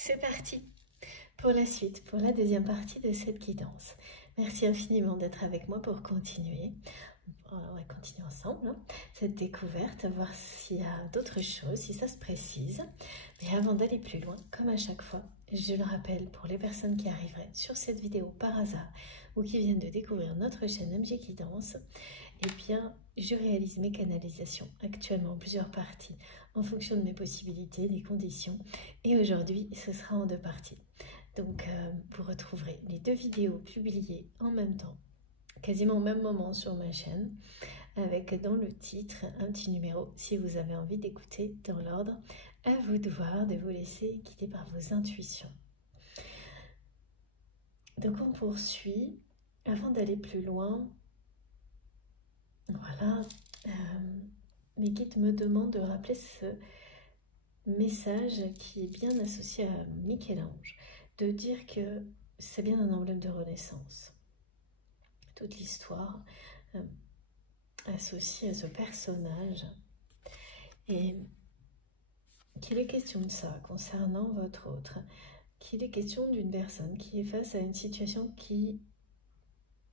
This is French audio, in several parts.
C'est parti pour la suite, pour la deuxième partie de cette guidance. Merci infiniment d'être avec moi pour continuer. On va continuer ensemble cette découverte, voir s'il y a d'autres choses, si ça se précise. Mais avant d'aller plus loin, comme à chaque fois, je le rappelle pour les personnes qui arriveraient sur cette vidéo par hasard ou qui viennent de découvrir notre chaîne MG Guidance, eh bien, je réalise mes canalisations actuellement en plusieurs parties en fonction de mes possibilités, des conditions. Et aujourd'hui, ce sera en 2 parties. Donc, vous retrouverez les 2 vidéos publiées en même temps, quasiment au même moment sur ma chaîne, avec dans le titre un petit numéro si vous avez envie d'écouter dans l'ordre. À vous de voir, de vous laisser guider par vos intuitions. Donc on poursuit. Avant d'aller plus loin, voilà, mes guides me demandent de rappeler ce message qui est bien associé à Michel-Ange, de dire que c'est bien un emblème de renaissance. Toute l'histoire associée à ce personnage, et qu'il est question de ça concernant votre autre, qu'il est question d'une personne qui est face à une situation qui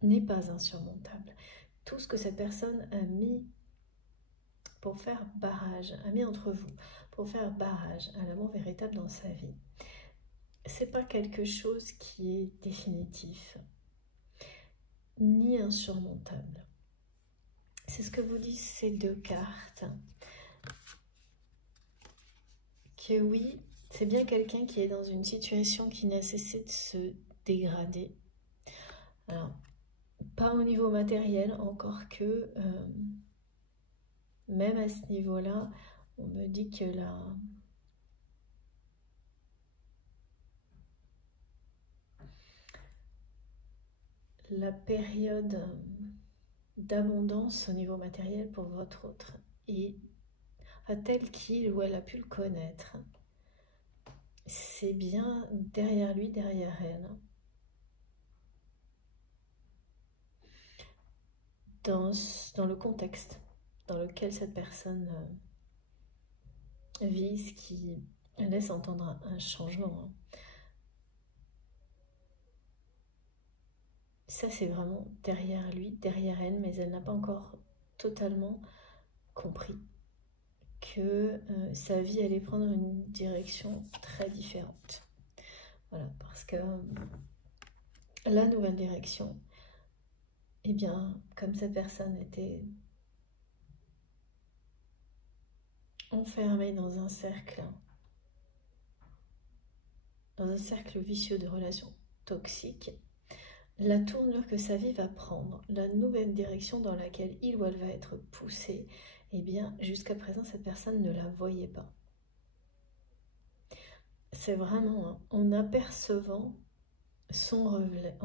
n'est pas insurmontable. Tout ce que cette personne a mis pour faire barrage, a mis entre vous, pour faire barrage à l'amour véritable dans sa vie, c'est pas quelque chose qui est définitif, ni insurmontable. C'est ce que vous disent ces 2 cartes. Que oui, c'est bien quelqu'un qui est dans une situation qui n'a cessé de se dégrader. Alors, pas au niveau matériel, encore que, même à ce niveau-là, on me dit que la période d'abondance au niveau matériel pour votre autre est tel qu'il ou elle a pu le connaître. C'est bien derrière lui, derrière elle. Dans le contexte dans lequel cette personne vit, ce qui laisse entendre un changement. Ça, c'est vraiment derrière lui, derrière elle, mais elle n'a pas encore totalement compris que sa vie allait prendre une direction très différente. Voilà, parce que la nouvelle direction, eh bien, comme cette personne était enfermée dans un cercle vicieux de relations toxiques, la tournure que sa vie va prendre, la nouvelle direction dans laquelle il ou elle va être poussé, eh bien, jusqu'à présent, cette personne ne la voyait pas. C'est vraiment en apercevant son reflet,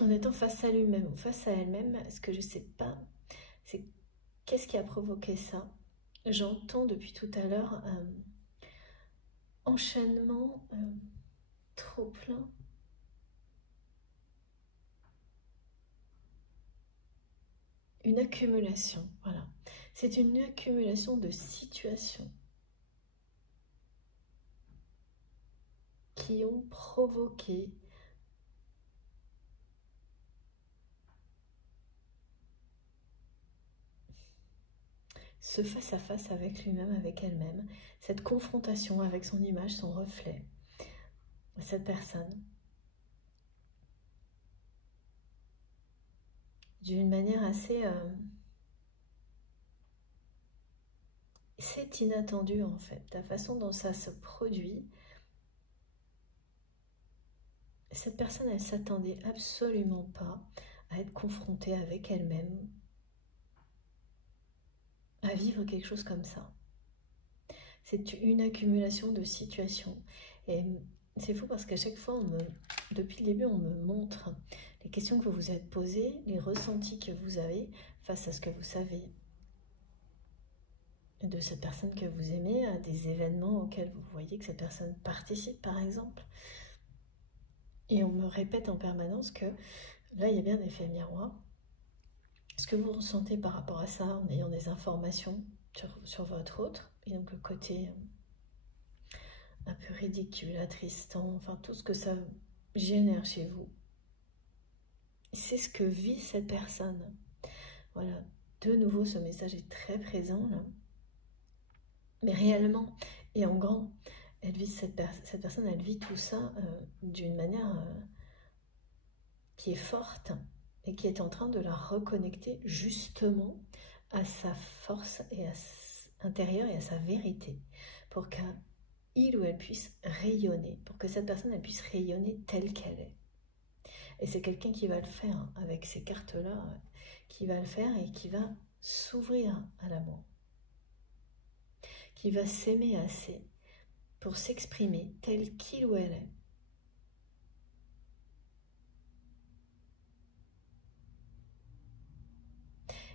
en étant face à lui-même ou face à elle-même. Ce que je ne sais pas, c'est qu'est-ce qui a provoqué ça. J'entends depuis tout à l'heure un enchaînement trop plein. Une accumulation, voilà. C'est une accumulation de situations qui ont provoqué ce face-à-face avec lui-même, avec elle-même, cette confrontation avec son image, son reflet, cette personne, d'une manière assez... c'est inattendu en fait, la façon dont ça se produit. Cette personne, elle ne s'attendait absolument pas à être confrontée avec elle-même, à vivre quelque chose comme ça. C'est une accumulation de situations. Et c'est fou parce qu'à chaque fois, depuis le début, on me montre les questions que vous vous êtes posées, les ressentis que vous avez face à ce que vous savez de cette personne que vous aimez, à des événements auxquels vous voyez que cette personne participe, par exemple. Et on me répète en permanence que là, il y a bien un effet miroir. Ce que vous ressentez par rapport à ça, en ayant des informations sur votre autre, et donc le côté un peu ridicule, attristant, enfin tout ce que ça génère chez vous. C'est ce que vit cette personne. Voilà, de nouveau ce message est très présent là. Mais réellement et en grand, elle vit cette personne, elle vit tout ça d'une manière qui est forte et qui est en train de la reconnecter justement à sa force et intérieure et à sa vérité, pour qu'il ou elle puisse rayonner, pour que cette personne elle puisse rayonner telle qu'elle est. Et c'est quelqu'un qui va le faire avec ces cartes-là, qui va le faire et qui va s'ouvrir à l'amour, qui va s'aimer assez pour s'exprimer tel qu'il ou elle est.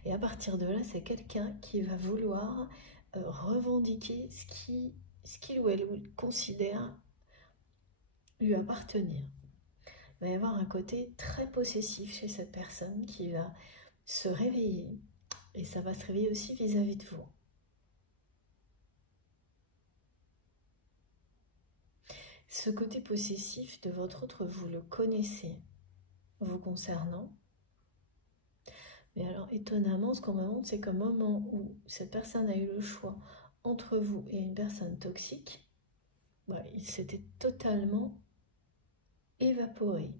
Et à partir de là, c'est quelqu'un qui va vouloir revendiquer ce qu'il ou elle considère lui appartenir. Il va y avoir un côté très possessif chez cette personne qui va se réveiller. Et ça va se réveiller aussi vis-à-vis de vous. Ce côté possessif de votre autre, vous le connaissez vous concernant. Mais alors, étonnamment, ce qu'on me montre, c'est qu'au moment où cette personne a eu le choix entre vous et une personne toxique, il s'était totalement évaporé.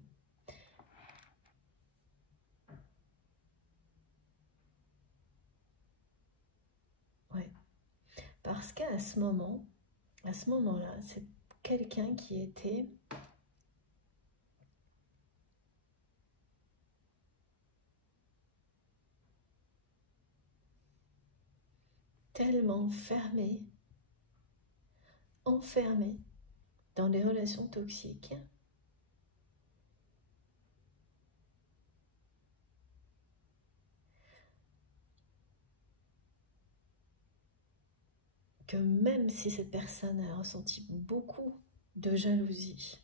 Ouais. Parce qu'à ce moment-là, c'est quelqu'un qui était tellement fermé, enfermé dans des relations toxiques que même si cette personne a ressenti beaucoup de jalousie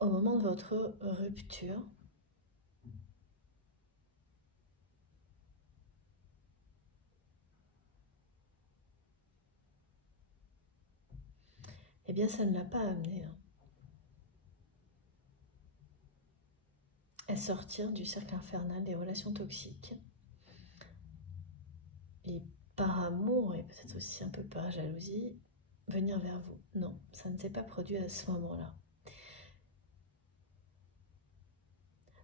au moment de votre rupture, eh bien ça ne l'a pas amené à sortir du cercle infernal des relations toxiques. Et par amour, et peut-être aussi un peu par jalousie, venir vers vous. Non, ça ne s'est pas produit à ce moment-là.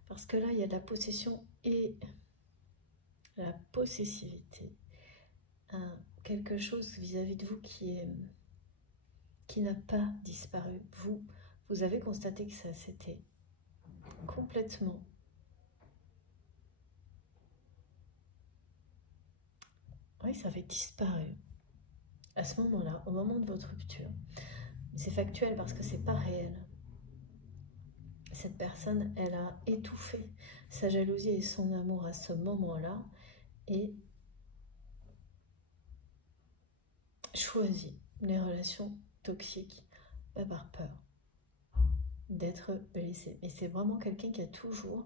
Parce que là, il y a de la possession et la possessivité. Quelque chose vis-à-vis de vous qui n'a pas disparu. Vous avez constaté que ça s'était complètement ça avait disparu à ce moment-là, au moment de votre rupture. C'est factuel parce que c'est pas réel. Cette personne, elle a étouffé sa jalousie et son amour à ce moment-là et choisi les relations toxiques par peur d'être blessé. Et c'est vraiment quelqu'un qui a toujours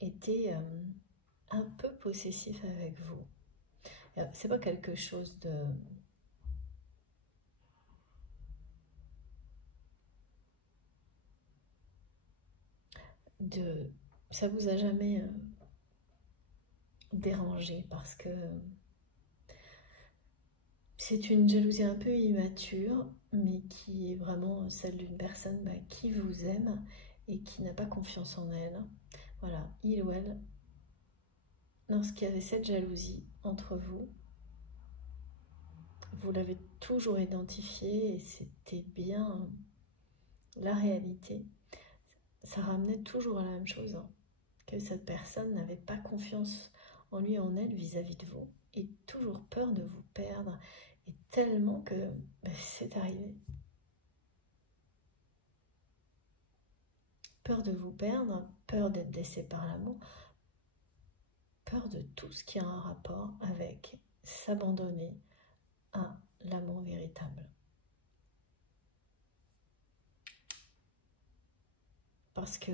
été un peu possessif avec vous. C'est pas quelque chose ça vous a jamais dérangé parce que c'est une jalousie un peu immature, mais qui est vraiment celle d'une personne qui vous aime et qui n'a pas confiance en elle. Voilà, il ou elle, lorsqu'il y avait cette jalousie entre vous, vous l'avez toujours identifié et c'était bien la réalité. Ça ramenait toujours à la même chose, que cette personne n'avait pas confiance en lui, en elle, vis-à-vis de vous, et toujours peur de vous perdre, et tellement que c'est arrivé. Peur de vous perdre, peur d'être laissé par l'amour, peur de tout ce qui a un rapport avec s'abandonner à l'amour véritable. Parce que,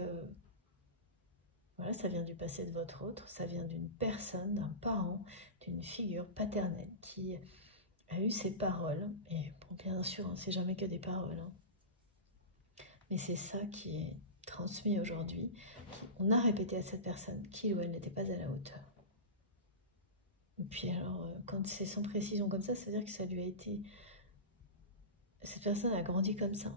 voilà, ça vient du passé de votre autre, ça vient d'une personne, d'un parent, d'une figure paternelle qui a eu ces paroles. Et bon, bien sûr, c'est jamais que des paroles, hein. Mais c'est ça qui est transmis aujourd'hui. On a répété à cette personne qu'il ou elle n'était pas à la hauteur. Et puis alors, quand c'est sans précision comme ça veut dire que ça lui a été... Cette personne a grandi comme ça.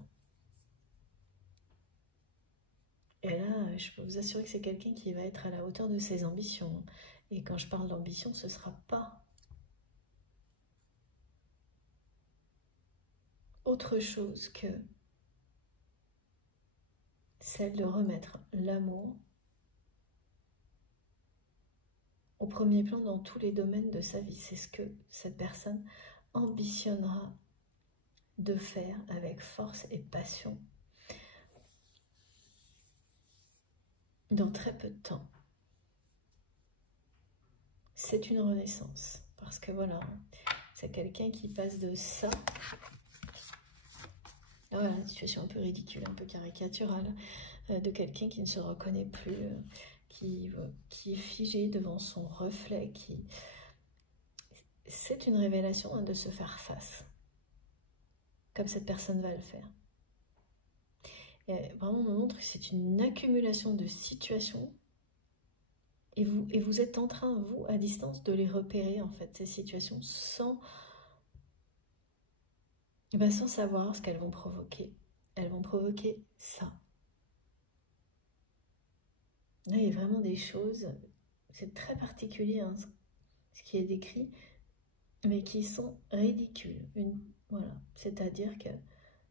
Et là, je peux vous assurer que c'est quelqu'un qui va être à la hauteur de ses ambitions. Et quand je parle d'ambition, ce ne sera pas autre chose que celle de remettre l'amour au premier plan dans tous les domaines de sa vie. C'est ce que cette personne ambitionnera de faire avec force et passion dans très peu de temps. C'est une renaissance, parce que voilà, c'est quelqu'un qui passe de ça, voilà, une situation un peu ridicule, un peu caricaturale, de quelqu'un qui ne se reconnaît plus, qui est figé devant son reflet, c'est une révélation, hein, de se faire face, comme cette personne va le faire. Et vraiment, on me montre que c'est une accumulation de situations. Et vous êtes en train, vous, à distance, de les repérer, en fait, ces situations, sans savoir ce qu'elles vont provoquer. Elles vont provoquer ça. Là, il y a vraiment des choses, c'est très particulier, hein, ce qui est décrit, mais qui sont ridicules. Voilà. C'est-à-dire que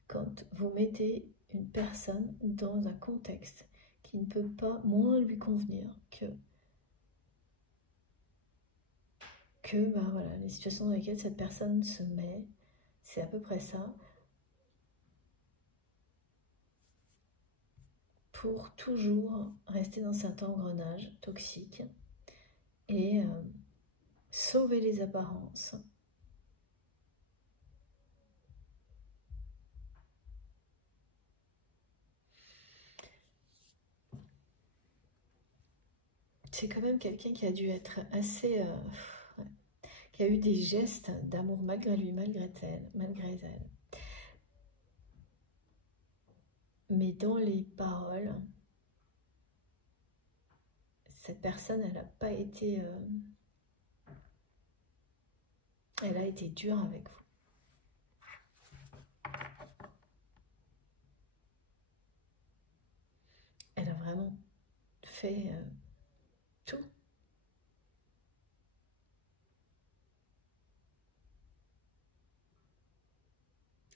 quand vous mettez une personne dans un contexte qui ne peut pas moins lui convenir que voilà, les situations dans lesquelles cette personne se met, c'est à peu près ça, pour toujours rester dans cet engrenage toxique et sauver les apparences. C'est quand même quelqu'un qui a dû être assez... qui a eu des gestes d'amour malgré lui, malgré elle. Mais dans les paroles, cette personne, elle n'a pas été... elle a été dure avec vous. Elle a vraiment fait tout.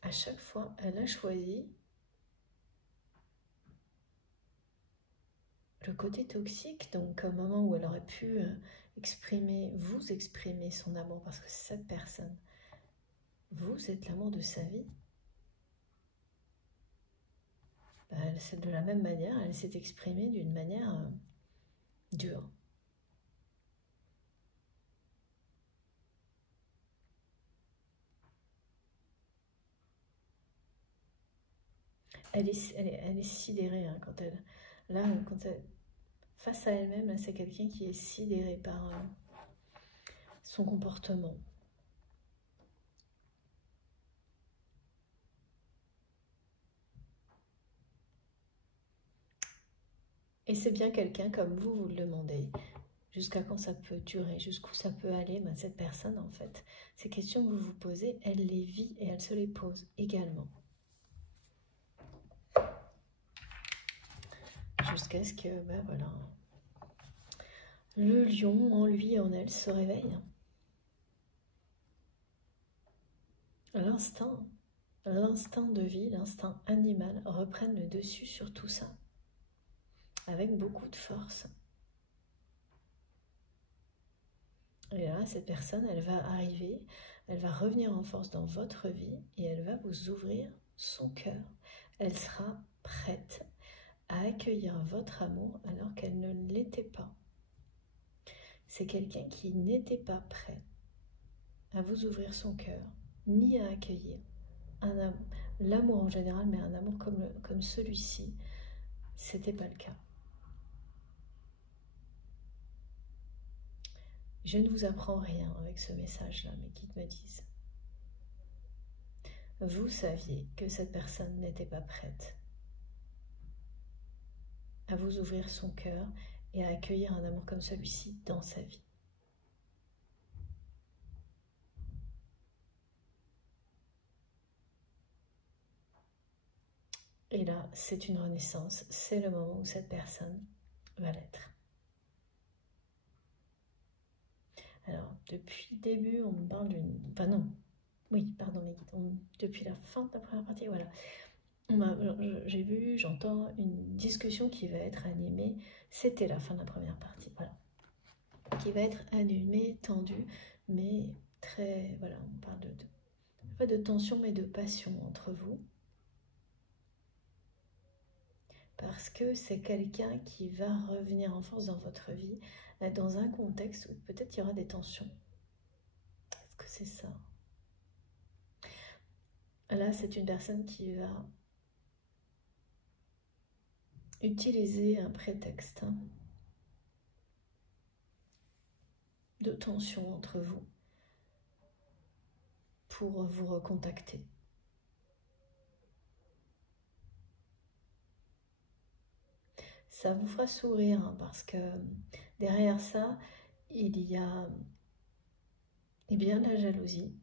À chaque fois, elle a choisi le côté toxique, donc au moment où elle aurait pu vous exprimer son amour, parce que cette personne, vous êtes l'amour de sa vie. De la même manière, elle s'est exprimée d'une manière dure. Elle est sidérée, hein, quand elle... Là, face à elle-même, c'est quelqu'un qui est sidéré par son comportement. Et c'est bien quelqu'un comme vous le demandez. Jusqu'à quand ça peut durer, jusqu'où ça peut aller, cette personne, en fait, ces questions que vous vous posez, elle les vit et elle se les pose également. Jusqu'à ce que, voilà, le lion en lui et en elle se réveille. L'instinct de vie, l'instinct animal reprennent le dessus sur tout ça, avec beaucoup de force. Et là, cette personne, elle va arriver, elle va revenir en force dans votre vie et elle va vous ouvrir son cœur. Elle sera prête à accueillir votre amour alors qu'elle ne l'était pas. C'est quelqu'un qui n'était pas prêt à vous ouvrir son cœur, ni à accueillir l'amour en général, mais un amour comme celui-ci, c'était pas le cas. Je ne vous apprends rien avec ce message-là, mes guides me disent. Vous saviez que cette personne n'était pas prête à vous ouvrir son cœur et à accueillir un amour comme celui-ci dans sa vie. Et là, c'est une renaissance, c'est le moment où cette personne va l'être. Alors, depuis le début, on me parle d'une... Enfin non, oui, pardon mes guides, depuis la fin de la première partie, voilà. J'ai vu, j'entends une discussion qui va être animée, c'était la fin de la première partie, voilà. Qui va être animée, tendue, mais très... Voilà, on parle pas de tension, mais de passion entre vous. Parce que c'est quelqu'un qui va revenir en force dans votre vie, dans un contexte où peut-être il y aura des tensions. Est-ce que c'est ça? Là, c'est une personne qui va utiliser un prétexte de tension entre vous pour vous recontacter. Ça vous fera sourire parce que derrière ça, il y a bien la jalousie,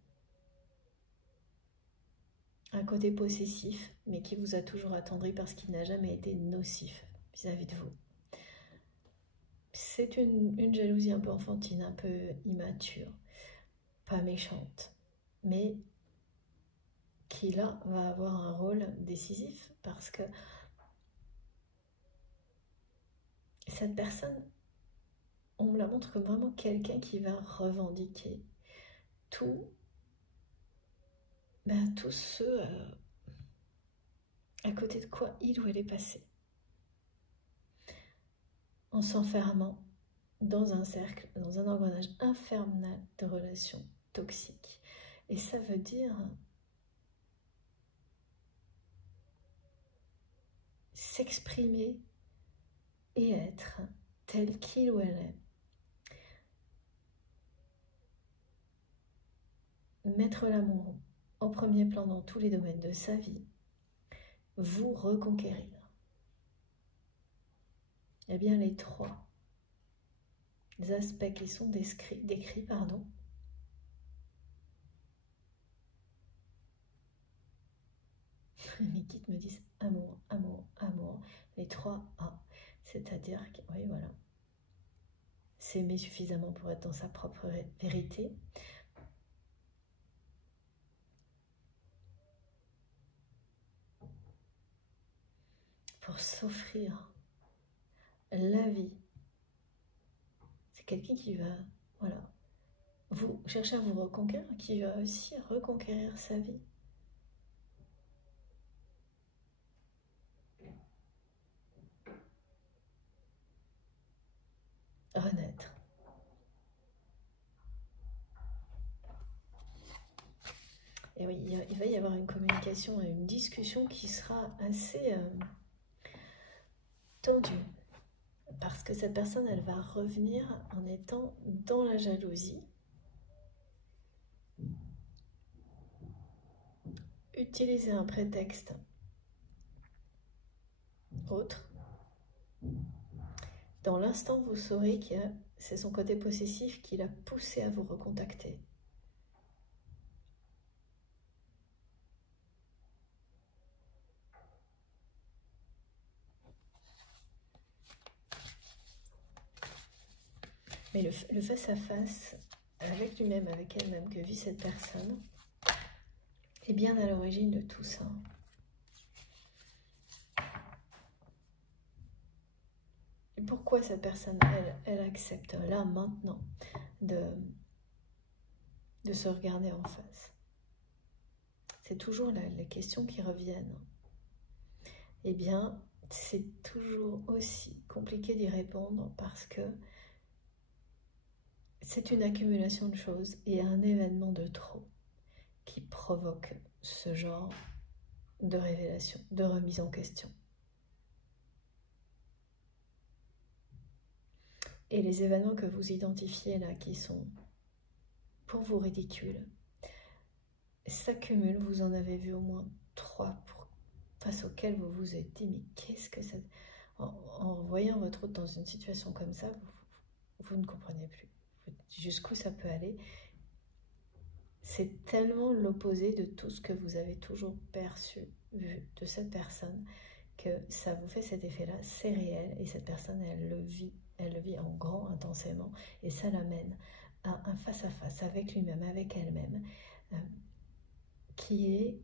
un côté possessif, mais qui vous a toujours attendri parce qu'il n'a jamais été nocif vis-à-vis de vous. C'est une jalousie un peu enfantine, un peu immature, pas méchante, mais qui là va avoir un rôle décisif parce que cette personne, on me la montre comme vraiment quelqu'un qui va revendiquer tout ce à côté de quoi il ou elle est passé, en s'enfermant dans un cercle, dans un engrenage infernal de relations toxiques. Et ça veut dire s'exprimer et être tel qu'il ou elle est. Mettre l'amour au premier plan dans tous les domaines de sa vie, vous reconquérir. Eh bien, les trois aspects qui sont décrits, pardon, mes guides me disent amour, amour, amour, les trois A, c'est-à-dire que, oui, voilà, s'aimer suffisamment pour être dans sa propre vérité, pour s'offrir la vie. C'est quelqu'un qui va, voilà, vous cherchez à vous reconquérir, qui va aussi reconquérir sa vie. Renaître. Et oui, il va y avoir une communication et une discussion qui sera assez tendue. Parce que cette personne, elle va revenir en étant dans la jalousie. Utiliser un prétexte autre. Dans l'instant, vous saurez que c'est son côté possessif qui l'a poussé à vous recontacter. Mais le face-à-face avec lui-même, avec elle-même, que vit cette personne, est bien à l'origine de tout ça. Et pourquoi cette personne, elle accepte là, maintenant, de se regarder en face? C'est toujours les questions qui reviennent. Eh bien, c'est toujours aussi compliqué d'y répondre parce que c'est une accumulation de choses et un événement de trop qui provoque ce genre de révélation, de remise en question. Et les événements que vous identifiez là, qui sont pour vous ridicules, s'accumulent. Vous en avez vu au moins 3 face auxquels vous vous êtes dit, mais qu'est-ce que ça... En voyant votre hôte dans une situation comme ça, vous ne comprenez plus jusqu'où ça peut aller. C'est tellement l'opposé de tout ce que vous avez toujours perçu, vu de cette personne, que ça vous fait cet effet-là. C'est réel et cette personne, elle le vit en grand intensément et ça l'amène à un face-à-face avec lui-même, avec elle-même, qui est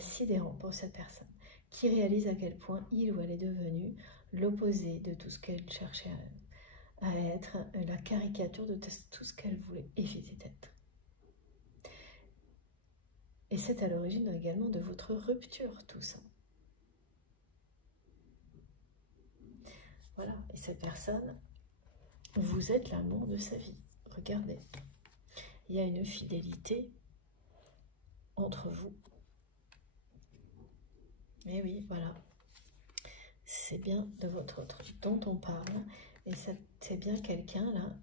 sidérant pour cette personne, qui réalise à quel point il ou elle est devenu l'opposé de tout ce qu'elle cherchait à être, la caricature de tout ce qu'elle voulait éviter d'être. Et c'est à l'origine également de votre rupture, tout ça. Voilà, et cette personne, vous êtes l'amour de sa vie. Regardez, il y a une fidélité entre vous. Et oui, voilà, c'est bien de votre autre dont on parle. Et c'est bien quelqu'un là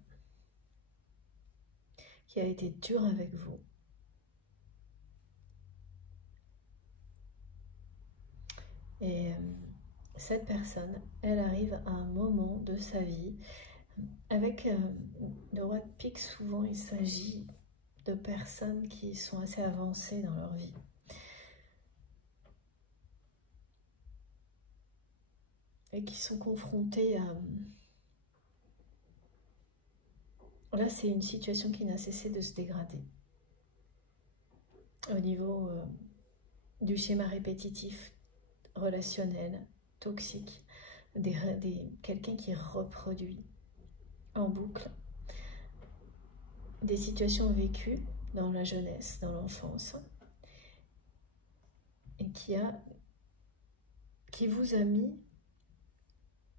qui a été dur avec vous. Et cette personne, elle arrive à un moment de sa vie. Avec le roi de pique, souvent il s'agit de personnes qui sont assez avancées dans leur vie. Et qui sont confrontées à... Là, c'est une situation qui n'a cessé de se dégrader. Au niveau du schéma répétitif, relationnel, toxique, quelqu'un qui reproduit en boucle des situations vécues dans la jeunesse, dans l'enfance, et qui vous a mis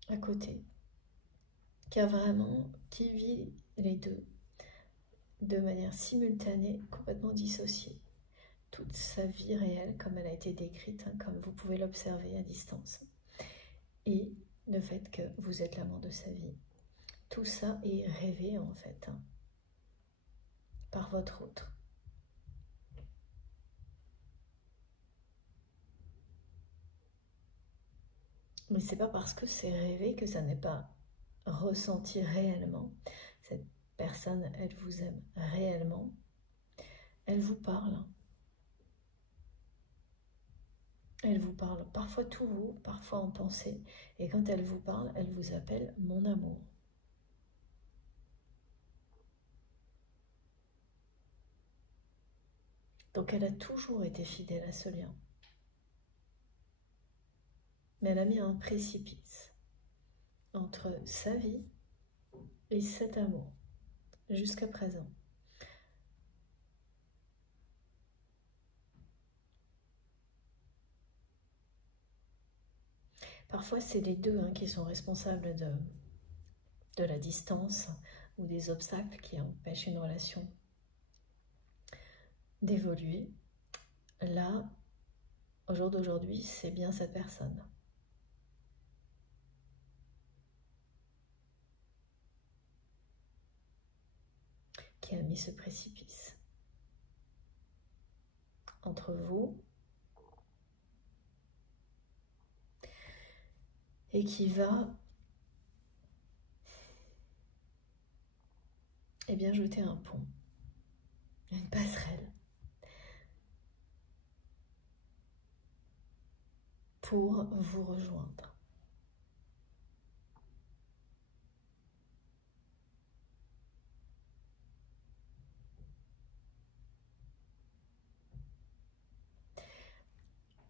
à côté, qui vit les deux de manière simultanée, complètement dissociée. Toute sa vie réelle, comme elle a été décrite, comme vous pouvez l'observer à distance, et le fait que vous êtes l'amant de sa vie. Tout ça est rêvé en fait, par votre autre. Mais c'est pas parce que c'est rêvé que ça n'est pas ressenti réellement. Cette personne, elle vous aime réellement. Elle vous parle. Elle vous parle parfois tout haut, parfois en pensée. Et quand elle vous parle, elle vous appelle mon amour. Donc elle a toujours été fidèle à ce lien. Mais elle a mis un précipice entre sa vie et cet amour, jusqu'à présent. Parfois, c'est les deux qui sont responsables de la distance ou des obstacles qui empêchent une relation d'évoluer. Là, au jour d'aujourd'hui, c'est bien cette personne. Qui a mis ce précipice entre vous et qui va jeter un pont, une passerelle pour vous rejoindre.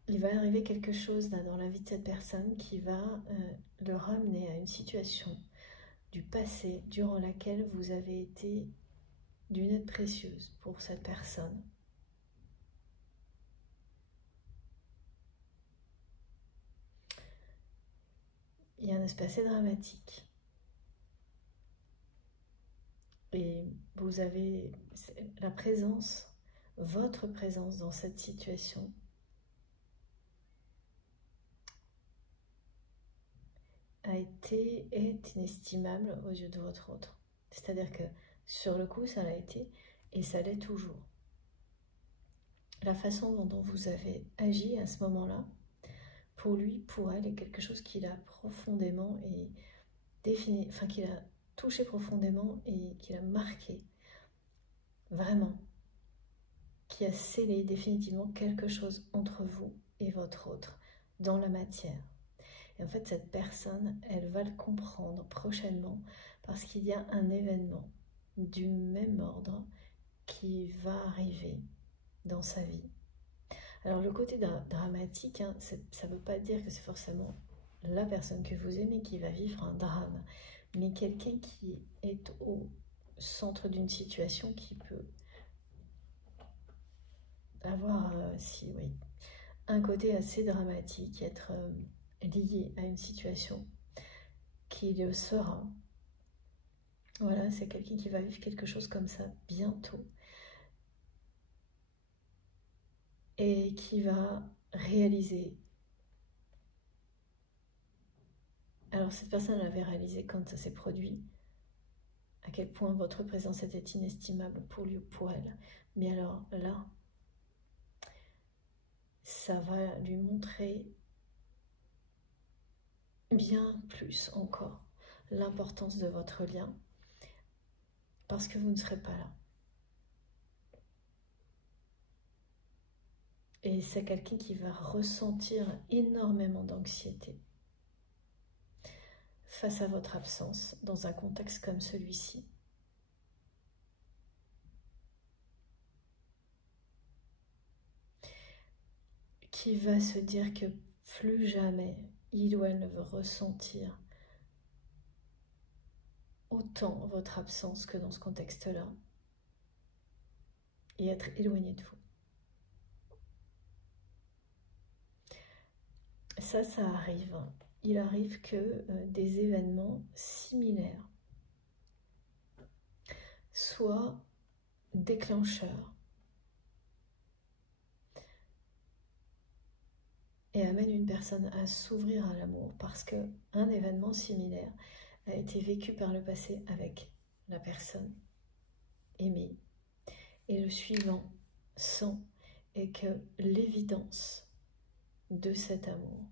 Il va arriver quelque chose là, dans la vie de cette personne qui va le ramener à une situation du passé durant laquelle vous avez été d'une aide précieuse pour cette personne. Il y a un aspect assez dramatique. Et vous avez la présence, votre présence dans cette situation est inestimable aux yeux de votre autre. C'est-à-dire que sur le coup, ça l'a été et ça l'est toujours. La façon dont vous avez agi à ce moment-là, pour lui, pour elle, est quelque chose qu'il a profondément et défini, enfin qu'il a touché profondément et qu'il a marqué, vraiment, qui a scellé définitivement quelque chose entre vous et votre autre, dans la matière. Et en fait, cette personne, elle va le comprendre prochainement parce qu'il y a un événement du même ordre qui va arriver dans sa vie. Alors le côté dramatique, hein, ça ne veut pas dire que c'est forcément la personne que vous aimez qui va vivre un drame, mais quelqu'un qui est au centre d'une situation qui peut avoir, oui, un côté assez dramatique, être lié à une situation qui le sera. Voilà, c'est quelqu'un qui va vivre quelque chose comme ça bientôt et qui va réaliser. Alors cette personne avait réalisé quand ça s'est produit à quel point votre présence était inestimable pour lui ou pour elle. Mais alors là, ça va lui montrer bien plus encore l'importance de votre lien parce que vous ne serez pas là. Et c'est quelqu'un qui va ressentir énormément d'anxiété face à votre absence dans un contexte comme celui-ci. Qui va se dire que plus jamais il ou elle ne veut ressentir autant votre absence que dans ce contexte-là et être éloigné de vous. Ça arrive. Il arrive que des événements similaires soient déclencheurs et amènent une personne à s'ouvrir à l'amour parce qu'un événement similaire a été vécu par le passé avec la personne aimée et le suivant sent et que l'évidence de cet amour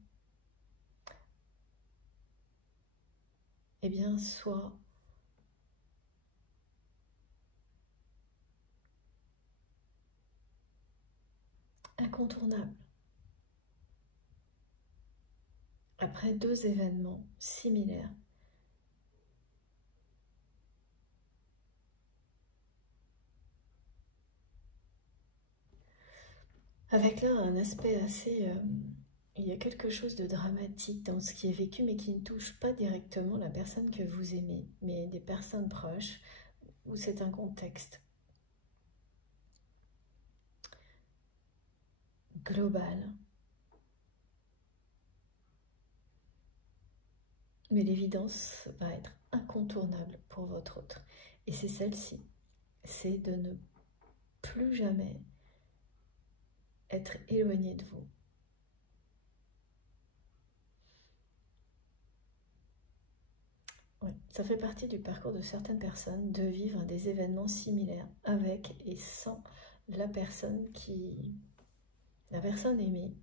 eh bien soit incontournable. Après deux événements similaires, avec là un aspect assez... il y a quelque chose de dramatique dans ce qui est vécu, mais qui ne touche pas directement la personne que vous aimez, mais des personnes proches, où c'est un contexte global. Mais l'évidence va être incontournable pour votre autre. Et c'est celle-ci, c'est de ne plus jamais être éloigné de vous. Ouais, ça fait partie du parcours de certaines personnes de vivre des événements similaires avec et sans la personne aimée.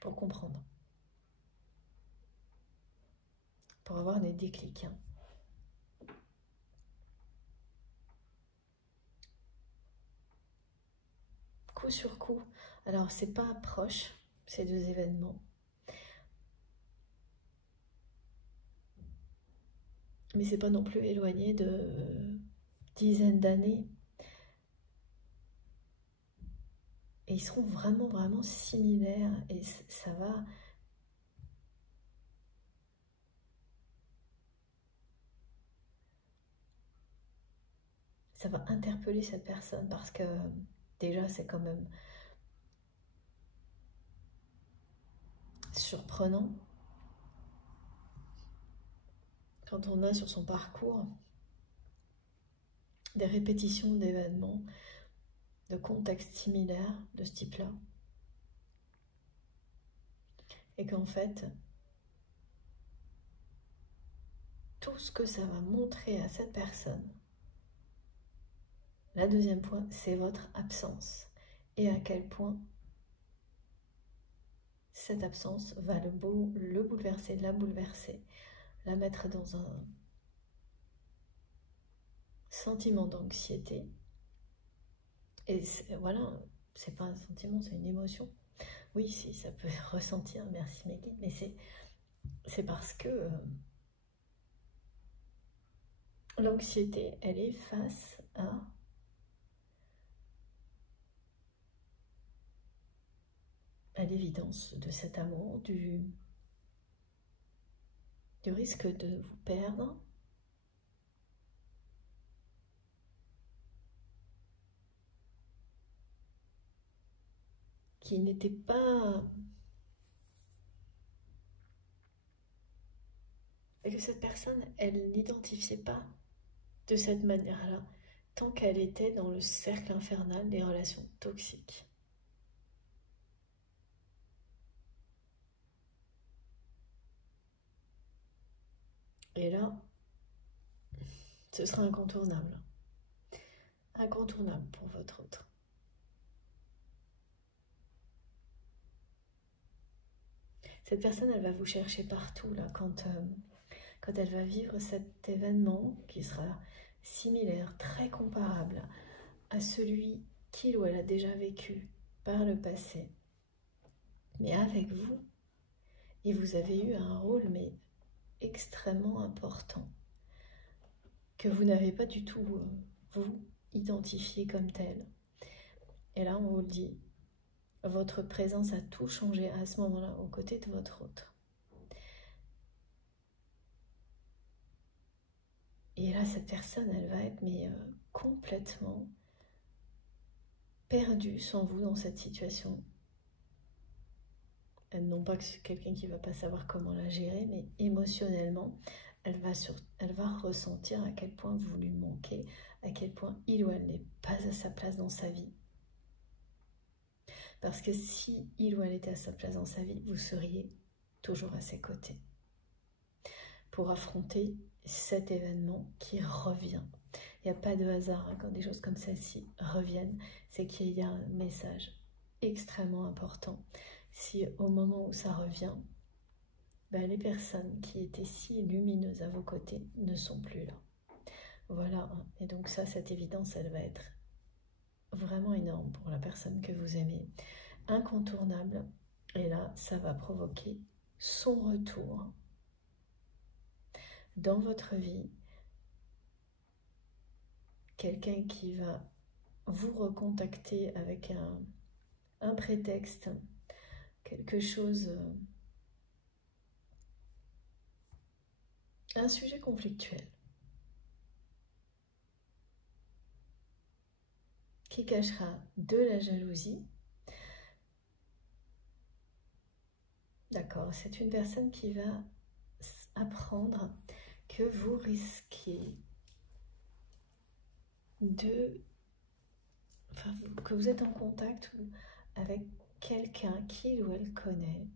Pour comprendre. Pour avoir des déclics. Hein. Coup sur coup. Alors, c'est pas proche, ces deux événements. Mais c'est pas non plus éloigné de dizaines d'années. Et ils seront vraiment, vraiment similaires. Et ça va... Ça va interpeller cette personne parce que déjà, c'est quand même surprenant quand on a sur son parcours des répétitions d'événements de contextes similaires de ce type-là. Et qu'en fait, tout ce que ça va montrer à cette personne, la deuxième point, c'est votre absence. Et à quel point cette absence va le bouleverser, la bouleverser, la mettre dans un sentiment d'anxiété. Et voilà, c'est pas un sentiment, c'est une émotion. Oui, si, ça peut ressentir, merci mes guides, mais c'est parce que l'anxiété, elle est face à l'évidence de cet amour, du risque de vous perdre, qui n'était pas... Et que cette personne, elle n'identifiait pas de cette manière-là, tant qu'elle était dans le cercle infernal des relations toxiques. Et là, ce sera incontournable. Incontournable pour votre autre. Cette personne, elle va vous chercher partout, là, quand elle va vivre cet événement qui sera similaire, très comparable à celui qu'il ou elle a déjà vécu par le passé, mais avec vous. Et vous avez eu un rôle, mais extrêmement important, que vous n'avez pas du tout, vous, identifié comme tel. Et là, on vous le dit, votre présence a tout changé à ce moment-là, aux côtés de votre autre. Et là, cette personne, elle va être complètement perdue sans vous dans cette situation. Non pas que c'est quelqu'un qui ne va pas savoir comment la gérer, mais émotionnellement, elle va ressentir à quel point vous lui manquez, à quel point il ou elle n'est pas à sa place dans sa vie. Parce que si il ou elle était à sa place dans sa vie, vous seriez toujours à ses côtés pour affronter cet événement qui revient. Il n'y a pas de hasard quand des choses comme celle-ci reviennent, c'est qu'il y a un message extrêmement important. Si au moment où ça revient, les personnes qui étaient si lumineuses à vos côtés ne sont plus là. Voilà, et donc ça, cette évidence, elle va être vraiment énorme pour la personne que vous aimez, incontournable, et là, ça va provoquer son retour dans votre vie, quelqu'un qui va vous recontacter avec un prétexte, quelque chose, un sujet conflictuel, qui cachera de la jalousie. D'accord, c'est une personne qui va apprendre que vous risquez que vous êtes en contact avec quelqu'un qu'il ou elle connaît,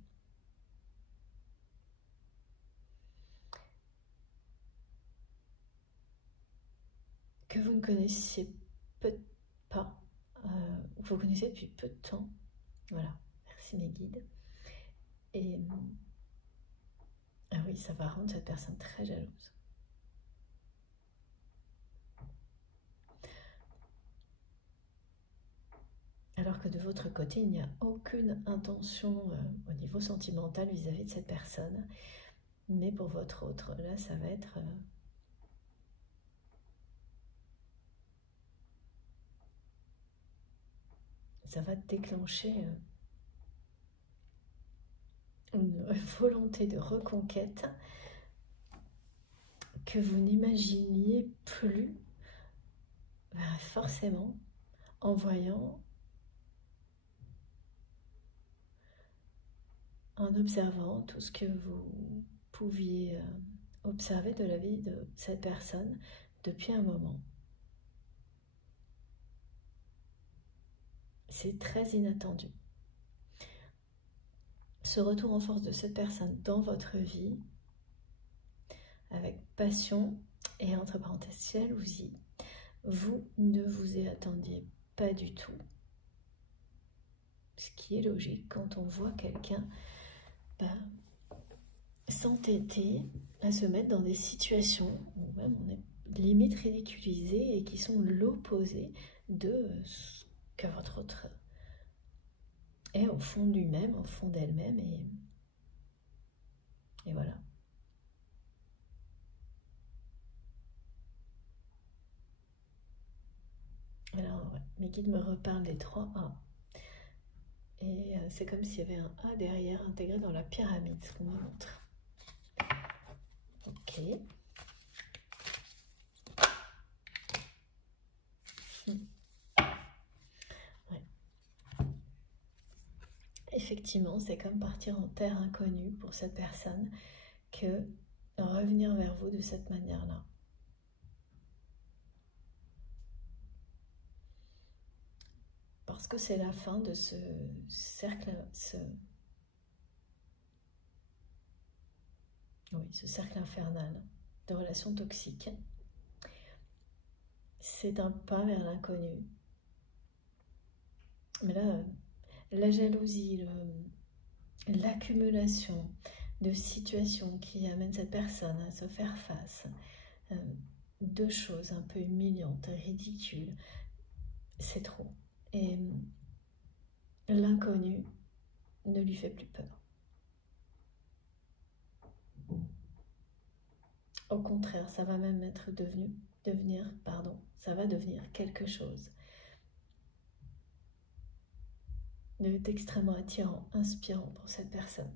que vous ne connaissiez pas, vous connaissez depuis peu de temps. Voilà, merci mes guides. Et ah oui, ça va rendre cette personne très jalouse. Alors que de votre côté, il n'y a aucune intention au niveau sentimental vis-à-vis de cette personne. Mais pour votre autre, là, ça va être... ça va déclencher une volonté de reconquête que vous n'imaginiez plus forcément en voyant, en observant tout ce que vous pouviez observer de la vie de cette personne depuis un moment. c'est très inattendu. Ce retour en force de cette personne dans votre vie, avec passion et entre parenthèses jalousie, vous ne vous y attendiez pas du tout. Ce qui est logique quand on voit quelqu'un s'entêter à se mettre dans des situations où même on est limite ridiculisé et qui sont l'opposé de ce que votre autre est au fond de lui-même, au fond d'elle-même, et voilà. Alors, ouais, mes guides me reparlent des 3 A. Et c'est comme s'il y avait un A derrière, intégré dans la pyramide, ce qu'on me montre. Ok. Ouais. Effectivement, c'est comme partir en terre inconnue pour cette personne que revenir vers vous de cette manière-là. Parce que c'est la fin de ce cercle, ce cercle infernal de relations toxiques. C'est un pas vers l'inconnu. Mais là, la jalousie, l'accumulation de situations qui amènent cette personne à se faire face, de choses un peu humiliantes, ridicules, c'est trop. Et l'inconnu ne lui fait plus peur. Au contraire, ça va même ça va devenir quelque chose d'extrêmement attirant, inspirant pour cette personne,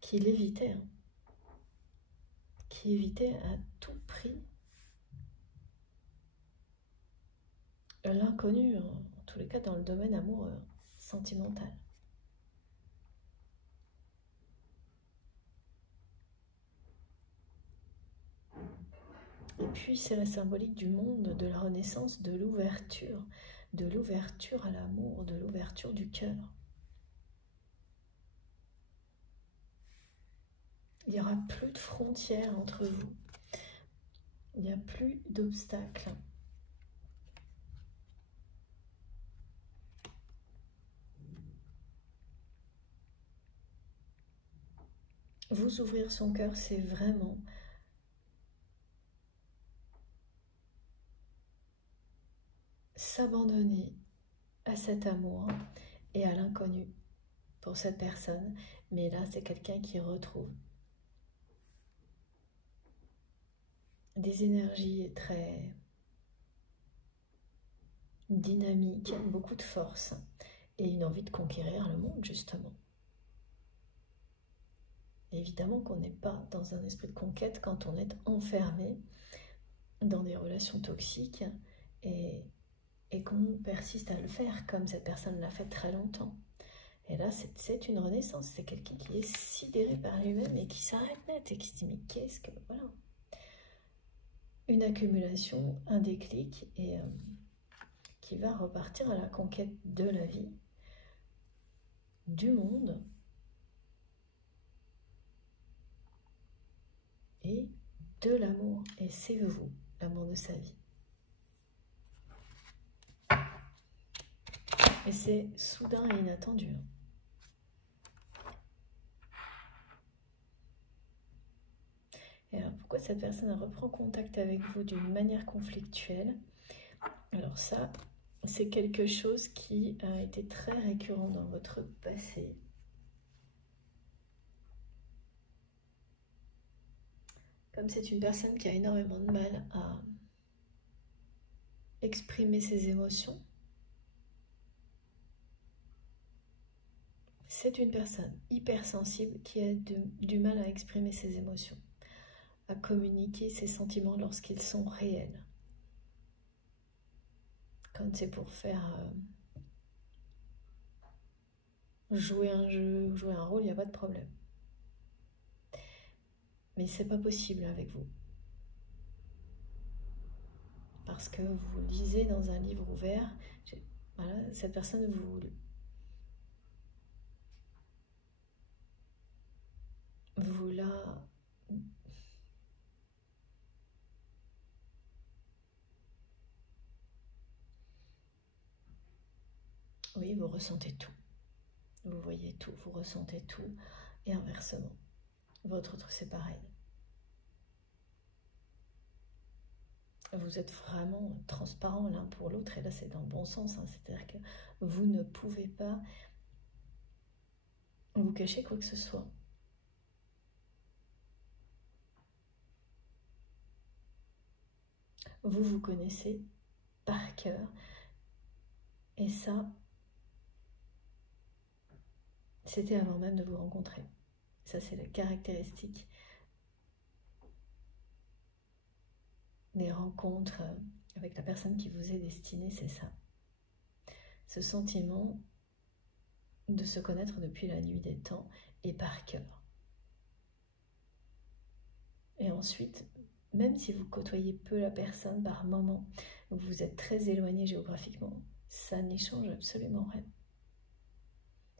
qui l'évitait, qui évitait à tout prix l'inconnu, en tous les cas dans le domaine amoureux, sentimental. Et puis c'est la symbolique du monde, de la renaissance, de l'ouverture à l'amour, de l'ouverture du cœur. Il n'y aura plus de frontières entre vous. Il n'y a plus d'obstacles. Vous ouvrir son cœur, c'est vraiment s'abandonner à cet amour et à l'inconnu pour cette personne. Mais là, c'est quelqu'un qui retrouve des énergies très dynamiques, beaucoup de force et une envie de conquérir le monde, justement. Évidemment qu'on n'est pas dans un esprit de conquête quand on est enfermé dans des relations toxiques et qu'on persiste à le faire comme cette personne l'a fait très longtemps. Et là, c'est une renaissance, c'est quelqu'un qui est sidéré par lui-même et qui s'arrête net et qui se dit mais qu'est-ce que... Voilà. Une accumulation, un déclic et qui va repartir à la conquête de la vie, du monde et de l'amour. Et c'est vous, l'amour de sa vie. Et c'est soudain et inattendu. Et alors, pourquoi cette personne reprend contact avec vous d'une manière conflictuelle? Alors ça, c'est quelque chose qui a été très récurrent dans votre passé. Comme c'est une personne qui a énormément de mal à exprimer ses émotions, c'est une personne hypersensible qui a du mal à exprimer ses émotions, à communiquer ses sentiments lorsqu'ils sont réels. Quand c'est pour faire jouer un jeu ou jouer un rôle, il n'y a pas de problème. Mais c'est pas possible avec vous. Parce que vous lisez dans un livre ouvert, voilà, cette personne vous l'a... Oui, vous ressentez tout. Vous voyez tout, vous ressentez tout. Et inversement, votre autre, c'est pareil. Vous êtes vraiment transparent l'un pour l'autre, et là c'est dans le bon sens, hein. C'est-à-dire que vous ne pouvez pas vous cacher quoi que ce soit. Vous vous connaissez par cœur, et ça, c'était avant même de vous rencontrer. Ça, c'est la caractéristique des rencontres avec la personne qui vous est destinée, c'est ça. Ce sentiment de se connaître depuis la nuit des temps et par cœur. Et ensuite, même si vous côtoyez peu la personne par moment, vous êtes très éloigné géographiquement, ça n'y change absolument rien.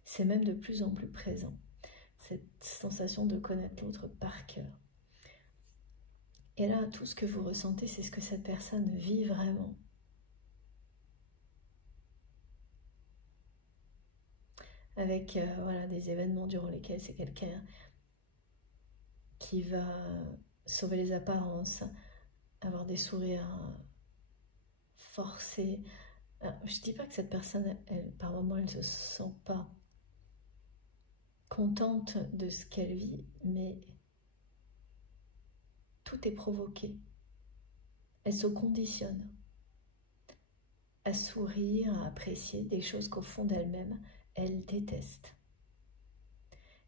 C'est même de plus en plus présent, cette sensation de connaître l'autre par cœur. Et là, tout ce que vous ressentez, c'est ce que cette personne vit vraiment. Avec voilà, des événements durant lesquels c'est quelqu'un qui va sauver les apparences, avoir des sourires forcés. Alors, je ne dis pas que cette personne, par moments, elle ne se sent pas contente de ce qu'elle vit, mais tout est provoqué. Elle se conditionne à sourire, à apprécier des choses qu'au fond d'elle-même, elle déteste.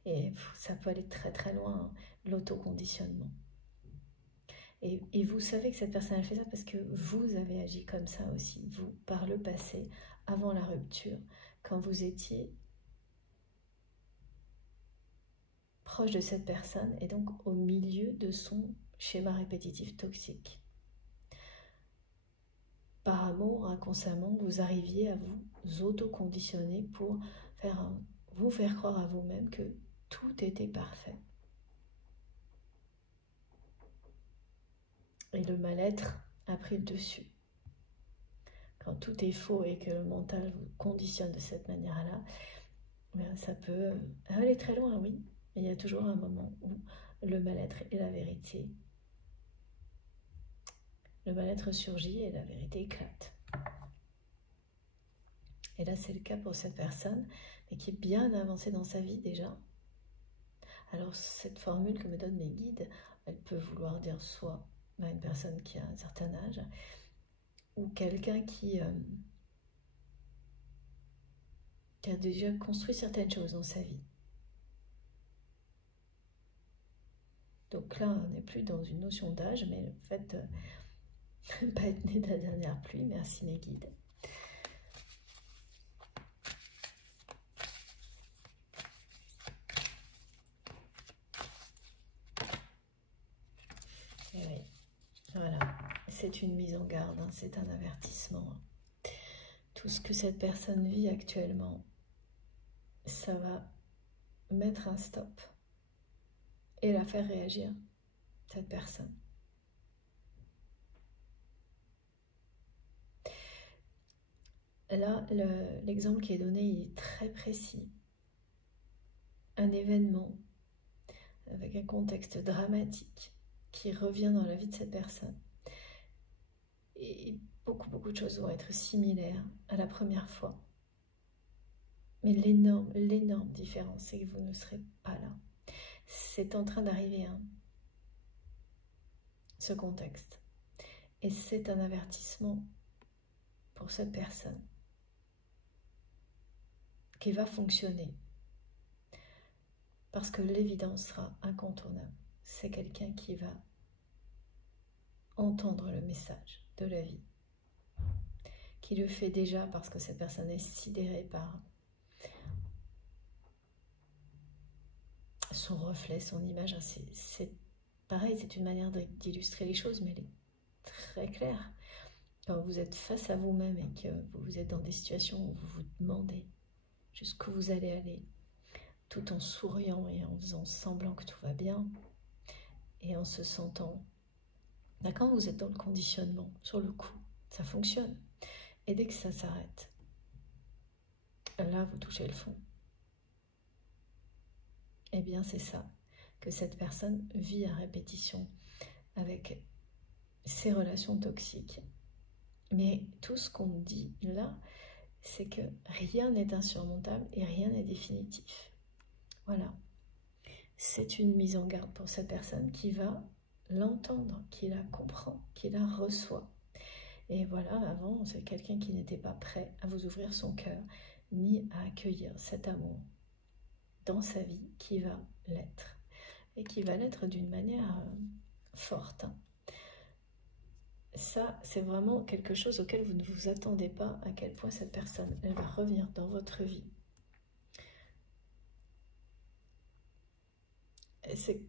Et ça peut aller très très loin, hein, l'autoconditionnement. Et vous savez que cette personne elle fait ça parce que vous avez agi comme ça aussi, vous, par le passé, avant la rupture, quand vous étiez proche de cette personne et donc au milieu de son schéma répétitif toxique. Par amour, inconsciemment, vous arriviez à vous autoconditionner pour vous faire croire à vous-même que tout était parfait. Et le mal-être a pris le dessus. Quand tout est faux et que le mental vous conditionne de cette manière-là, ça peut aller très loin, oui. Mais il y a toujours un moment où le mal-être et la vérité, le mal-être surgit et la vérité éclate. Et là, c'est le cas pour cette personne, mais qui est bien avancée dans sa vie déjà. Alors, cette formule que me donnent mes guides, elle peut vouloir dire soit une personne qui a un certain âge, ou quelqu'un qui a déjà construit certaines choses dans sa vie. Donc là, on n'est plus dans une notion d'âge, mais le fait de ne pas être né de la dernière pluie, merci mes guides. Et oui, voilà, c'est une mise en garde, hein, c'est un avertissement. Tout ce que cette personne vit actuellement, ça va mettre un stop et la faire réagir, cette personne. Là, l'exemple qui est donné il est très précis. Un événement avec un contexte dramatique qui revient dans la vie de cette personne. Et beaucoup de choses vont être similaires à la première fois. Mais l'énorme différence, c'est que vous ne serez pas là. C'est en train d'arriver, hein, ce contexte. Et c'est un avertissement pour cette personne qui va fonctionner. Parce que l'évidence sera incontournable. C'est quelqu'un qui va entendre le message de la vie, qui le fait déjà parce que cette personne est sidérée par son reflet, son image. C'est pareil, c'est une manière d'illustrer les choses, mais elle est très claire. quand vous êtes face à vous-même et que vous êtes dans des situations où vous vous demandez jusqu'où vous allez aller, tout en souriant et en faisant semblant que tout va bien, et en se sentant... Quand vous êtes dans le conditionnement, sur le coup, ça fonctionne. Et dès que ça s'arrête, là, vous touchez le fond. Eh bien, c'est ça que cette personne vit à répétition avec ses relations toxiques. Mais tout ce qu'on dit là, c'est que rien n'est insurmontable et rien n'est définitif. Voilà. C'est une mise en garde pour cette personne qui va l'entendre, qui la comprend, qui la reçoit. Et voilà, avant, c'est quelqu'un qui n'était pas prêt à vous ouvrir son cœur, ni à accueillir cet amour dans sa vie qui va l'être. Et qui va l'être d'une manière forte. Ça, c'est vraiment quelque chose auquel vous ne vous attendez pas, à quel point cette personne, elle va revenir dans votre vie. C'est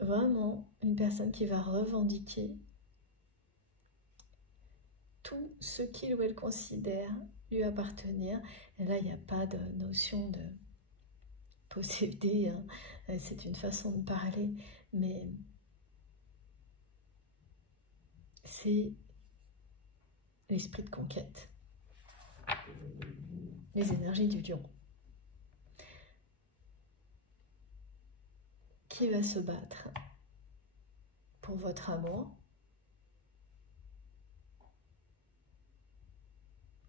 vraiment une personne qui va revendiquer tout ce qu'il ou elle considère lui appartenir. Et là, il n'y a pas de notion de posséder, hein. C'est une façon de parler, mais c'est l'esprit de conquête, les énergies du lion, qui va se battre pour votre amour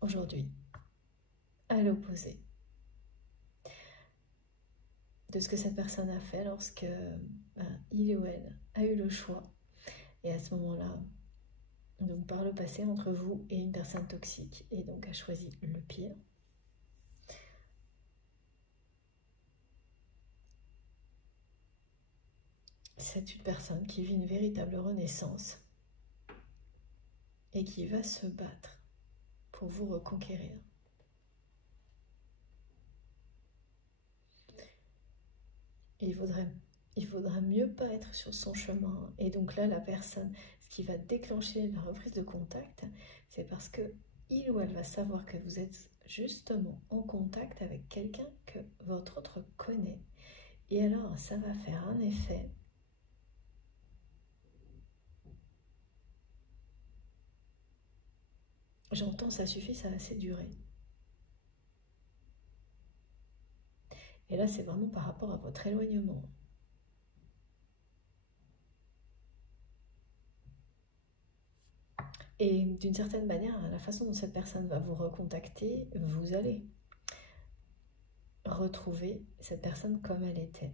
aujourd'hui, à l'opposé de ce que cette personne a fait lorsque il ou elle a eu le choix. Et à ce moment-là, donc par le passé, entre vous et une personne toxique, et donc a choisi le pire. C'est une personne qui vit une véritable renaissance et qui va se battre pour vous reconquérir. Il vaudra mieux pas être sur son chemin. Et donc là, la personne, ce qui va déclencher la reprise de contact, c'est parce que il ou elle va savoir que vous êtes justement en contact avec quelqu'un que votre autre connaît. Et alors, ça va faire un effet. J'entends, ça suffit, ça va assez durer. Et là, c'est vraiment par rapport à votre éloignement. Et d'une certaine manière, la façon dont cette personne va vous recontacter, vous allez retrouver cette personne comme elle était.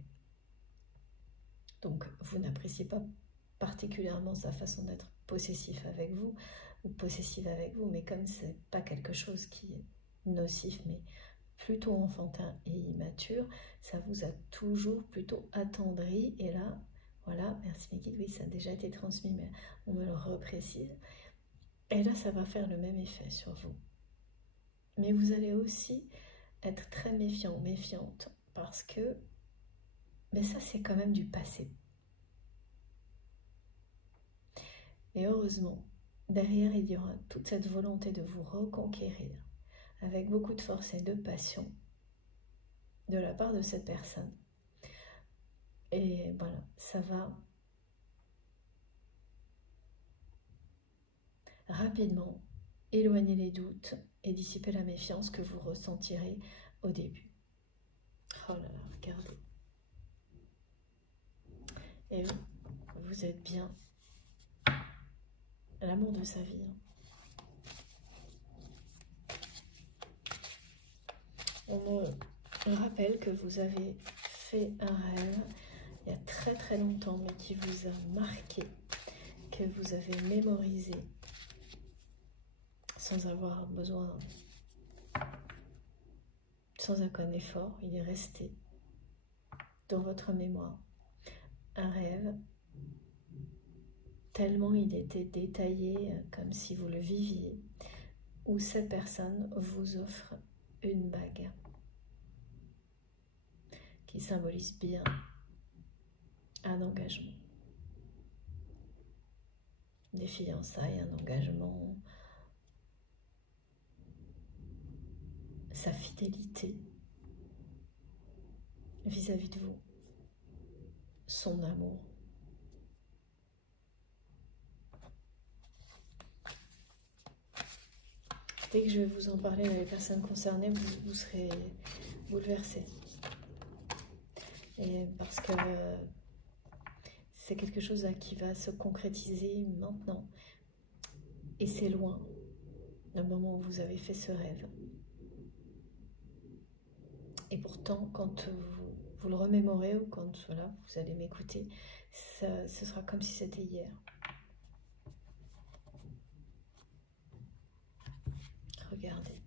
Donc, vous n'appréciez pas particulièrement sa façon d'être possessif avec vous, ou possessive avec vous, mais comme c'est pas quelque chose qui est nocif, mais plutôt enfantin et immature, ça vous a toujours plutôt attendri. Et là, voilà, merci mes guides, oui, ça a déjà été transmis, mais on me le reprécise. Et là, ça va faire le même effet sur vous. Mais vous allez aussi être très méfiant, méfiante, parce que mais ça, c'est quand même du passé. Et heureusement, derrière, il y aura toute cette volonté de vous reconquérir avec beaucoup de force et de passion de la part de cette personne. Et voilà, ça va rapidement éloigner les doutes et dissiper la méfiance que vous ressentirez au début. Oh là là, regardez. Et vous êtes bien l'amour de sa vie. On me rappelle que vous avez fait un rêve il y a très très longtemps, mais qui vous a marqué, que vous avez mémorisé sans avoir besoin, sans aucun effort. Il est resté dans votre mémoire. Un rêve, tellement il était détaillé, comme si vous le viviez, où cette personne vous offre une bague qui symbolise bien un engagement. Des fiançailles, un engagement, sa fidélité vis-à-vis de vous, son amour. Dès que je vais vous en parler avec les personnes concernées, vous serez bouleversés. Et parce que c'est quelque chose qui va se concrétiser maintenant. Et c'est loin, le moment où vous avez fait ce rêve. Et pourtant, quand vous le remémorez ou quand voilà, vous allez m'écouter, ce sera comme si c'était hier. Regardez.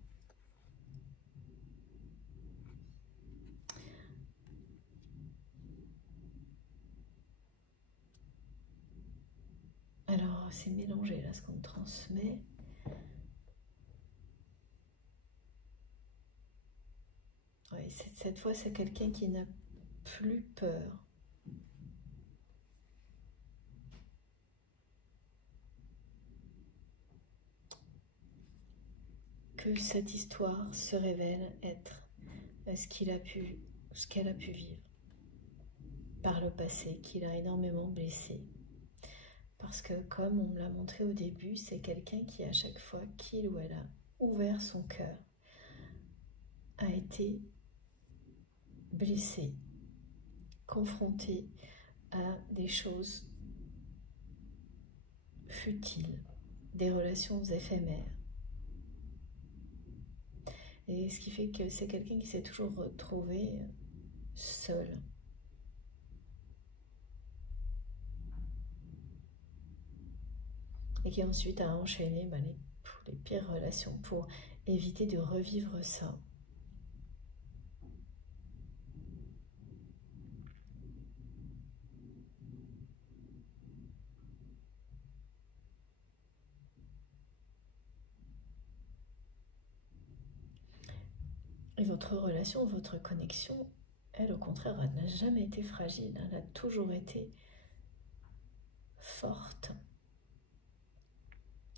Alors, c'est mélangé là ce qu'on transmet. Oui, cette fois, c'est quelqu'un qui n'a plus peur. Que cette histoire se révèle être ce qu'elle a pu vivre par le passé, qu'il a énormément blessé. Parce que, comme on me l'a montré au début, c'est quelqu'un qui, à chaque fois qu'il ou elle a ouvert son cœur, a été blessé, confronté à des choses futiles, des relations éphémères. Et ce qui fait que c'est quelqu'un qui s'est toujours retrouvé seul. Et qui ensuite a enchaîné les pires relations pour éviter de revivre ça. Et votre relation, votre connexion, elle, au contraire, elle n'a jamais été fragile. Elle a toujours été forte.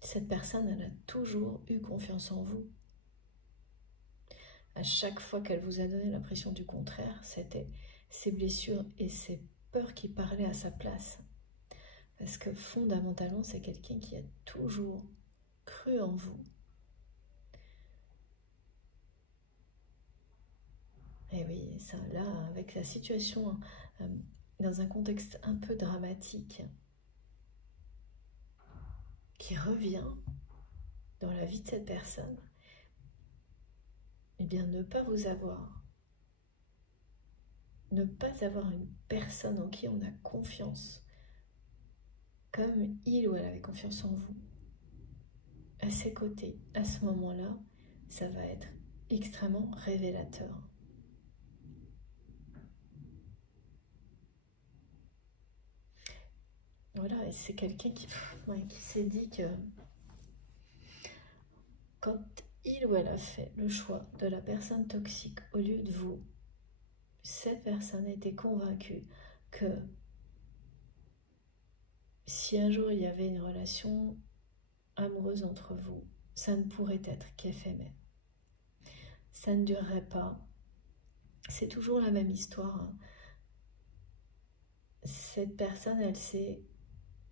Cette personne, elle a toujours eu confiance en vous. À chaque fois qu'elle vous a donné l'impression du contraire, c'était ses blessures et ses peurs qui parlaient à sa place. Parce que fondamentalement, c'est quelqu'un qui a toujours cru en vous. Et oui, ça, là, avec la situation dans un contexte un peu dramatique, qui revient dans la vie de cette personne, eh bien, ne pas vous avoir, ne pas avoir une personne en qui on a confiance, comme il ou elle avait confiance en vous, à ses côtés, à ce moment-là, ça va être extrêmement révélateur. Voilà, et c'est quelqu'un qui s'est dit que quand il ou elle a fait le choix de la personne toxique au lieu de vous, cette personne était convaincue que si un jour il y avait une relation amoureuse entre vous, ça ne pourrait être qu'éphémère. Ça ne durerait pas. C'est toujours la même histoire. Cette personne, elle s'est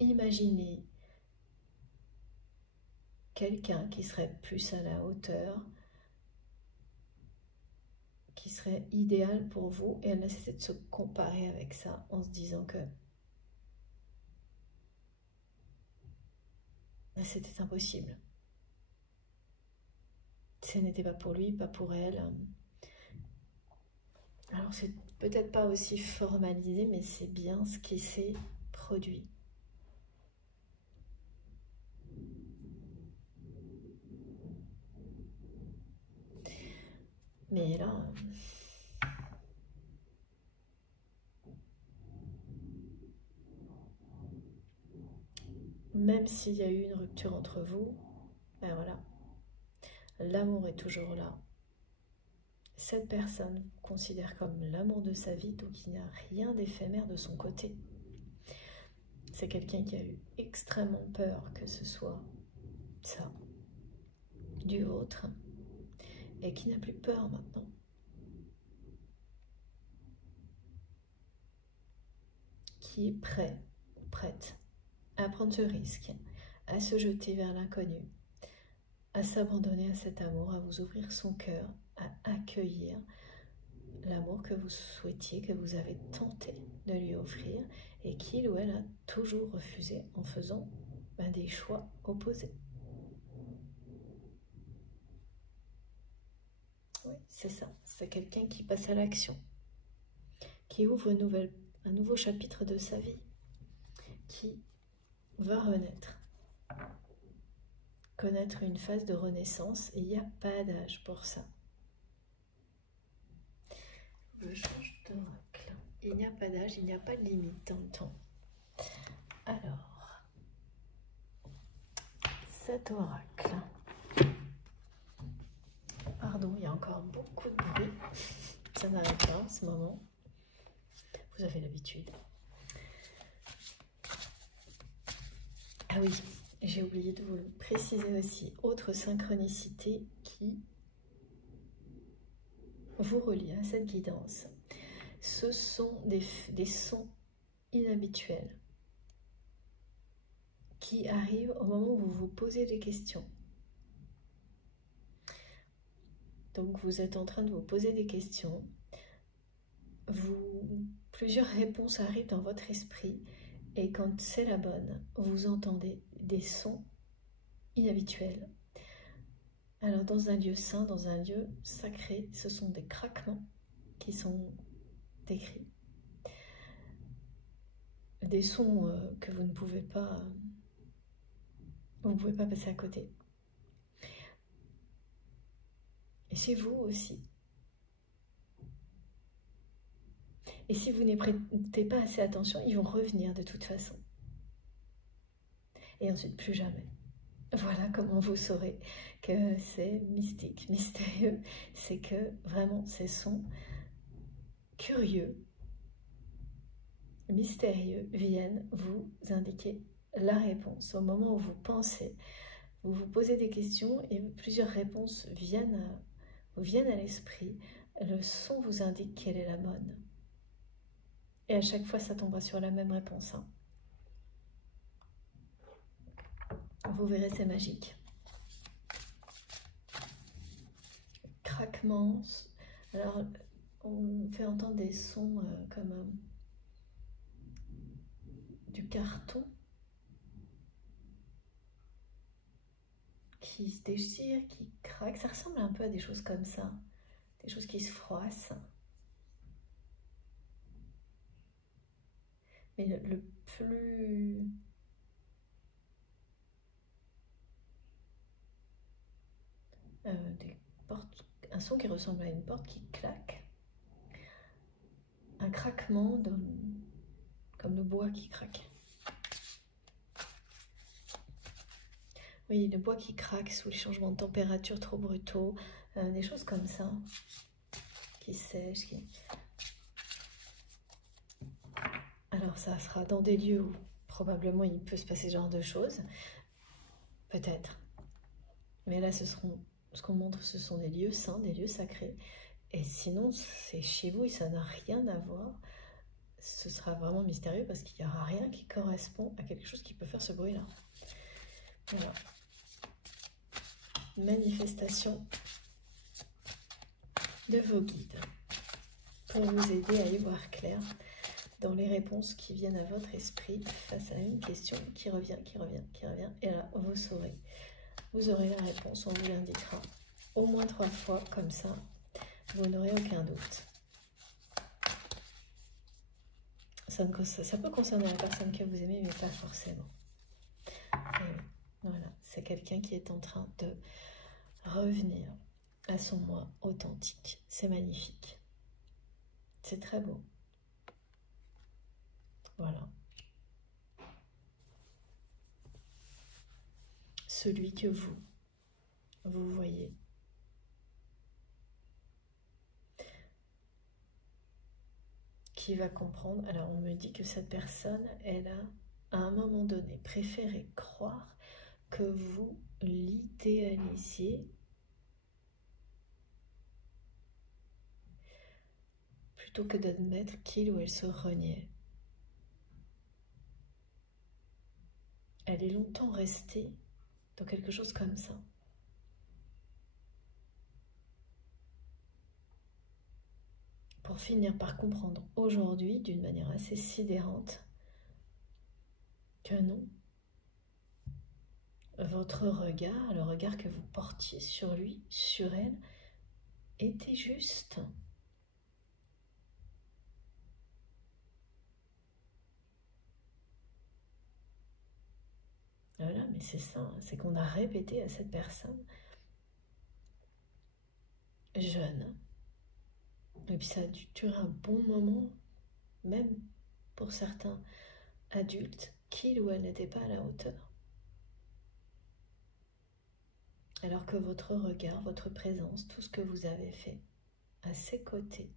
imaginée quelqu'un qui serait plus à la hauteur, qui serait idéal pour vous, et elle a cessé de se comparer avec ça en se disant que c'était impossible. Ce n'était pas pour lui, pas pour elle. Alors c'est peut-être pas aussi formalisé, mais c'est bien ce qui s'est produit. Mais là, même s'il y a eu une rupture entre vous, ben voilà, l'amour est toujours là. Cette personne considère comme l'amour de sa vie, donc il n'y a rien d'éphémère de son côté. C'est quelqu'un qui a eu extrêmement peur que ce soit ça, du vôtre. et qui n'a plus peur maintenant. Qui est prêt ou prête à prendre ce risque, à se jeter vers l'inconnu, à s'abandonner à cet amour, à vous ouvrir son cœur, à accueillir l'amour que vous souhaitiez, que vous avez tenté de lui offrir et qu'il ou elle a toujours refusé en faisant des choix opposés. Oui, c'est ça, c'est quelqu'un qui passe à l'action, qui ouvre un nouveau chapitre de sa vie, qui va renaître, connaître une phase de renaissance, et il n'y a pas d'âge pour ça. Je change d'oracle. Il n'y a pas d'âge, il n'y a pas de limite dans le temps. Alors, cet oracle. Pardon, il y a encore beaucoup de bruit. Ça n'arrête pas en ce moment. Vous avez l'habitude. Ah oui, j'ai oublié de vous le préciser aussi. Autre synchronicité qui vous relie à cette guidance. Ce sont des sons inhabituels qui arrivent au moment où vous vous posez des questions. Donc vous êtes en train de vous poser des questions. Plusieurs réponses arrivent dans votre esprit et quand c'est la bonne, vous entendez des sons inhabituels. Alors dans un lieu saint, dans un lieu sacré, ce sont des craquements qui sont décrits. Des sons que vous ne pouvez pas... Vous ne pouvez pas passer à côté. Et chez vous aussi. Et si vous n'y prêtez pas assez attention, ils vont revenir de toute façon. Et ensuite, plus jamais. Voilà comment vous saurez que c'est mystique, mystérieux. C'est que vraiment, ces sons curieux, mystérieux, viennent vous indiquer la réponse. Au moment où vous pensez, vous vous posez des questions et plusieurs réponses viennent à l'esprit. Le son vous indique quelle est la bonne. Et à chaque fois, ça tombera sur la même réponse. Hein. Vous verrez, c'est magique. Craquements. Alors, on fait entendre des sons comme du carton qui se déchire, qui craque. Ça ressemble un peu à des choses comme ça. Des choses qui se froissent. Mais le plus... des portes, un son qui ressemble à une porte qui claque. Un craquement comme le bois qui craque. Oui, le bois qui craque sous les changements de température trop brutaux. Des choses comme ça. Qui sèchent. Alors ça sera dans des lieux où probablement il peut se passer ce genre de choses. Peut-être. Mais là, ce qu'on montre, ce sont des lieux saints, des lieux sacrés. Et sinon, c'est chez vous et ça n'a rien à voir. Ce sera vraiment mystérieux parce qu'il n'y aura rien qui correspond à quelque chose qui peut faire ce bruit-là. Voilà. Manifestation de vos guides pour vous aider à y voir clair dans les réponses qui viennent à votre esprit face à une question qui revient. Et là, vous saurez. Vous aurez la réponse, on vous l'indiquera au moins 3 fois, comme ça, vous n'aurez aucun doute. Ça peut concerner la personne que vous aimez, mais pas forcément. Et voilà, c'est quelqu'un qui est en train de revenir à son moi authentique. C'est magnifique. C'est très beau. Voilà. Celui que vous voyez. Qui va comprendre. Alors on me dit que cette personne, elle a à un moment donné préféré croire que vous l'idéalisiez plutôt que d'admettre qu'il ou elle se reniait. Elle est longtemps restée dans quelque chose comme ça. Pour finir par comprendre aujourd'hui, d'une manière assez sidérante, que non, votre regard, le regard que vous portiez sur lui, sur elle, était juste. Voilà, mais c'est ça, c'est qu'on a répété à cette personne jeune, et puis ça a dû durer un bon moment, même pour certains adultes, qu'il ou elle n'était pas à la hauteur. Alors que votre regard, votre présence, tout ce que vous avez fait à ses côtés,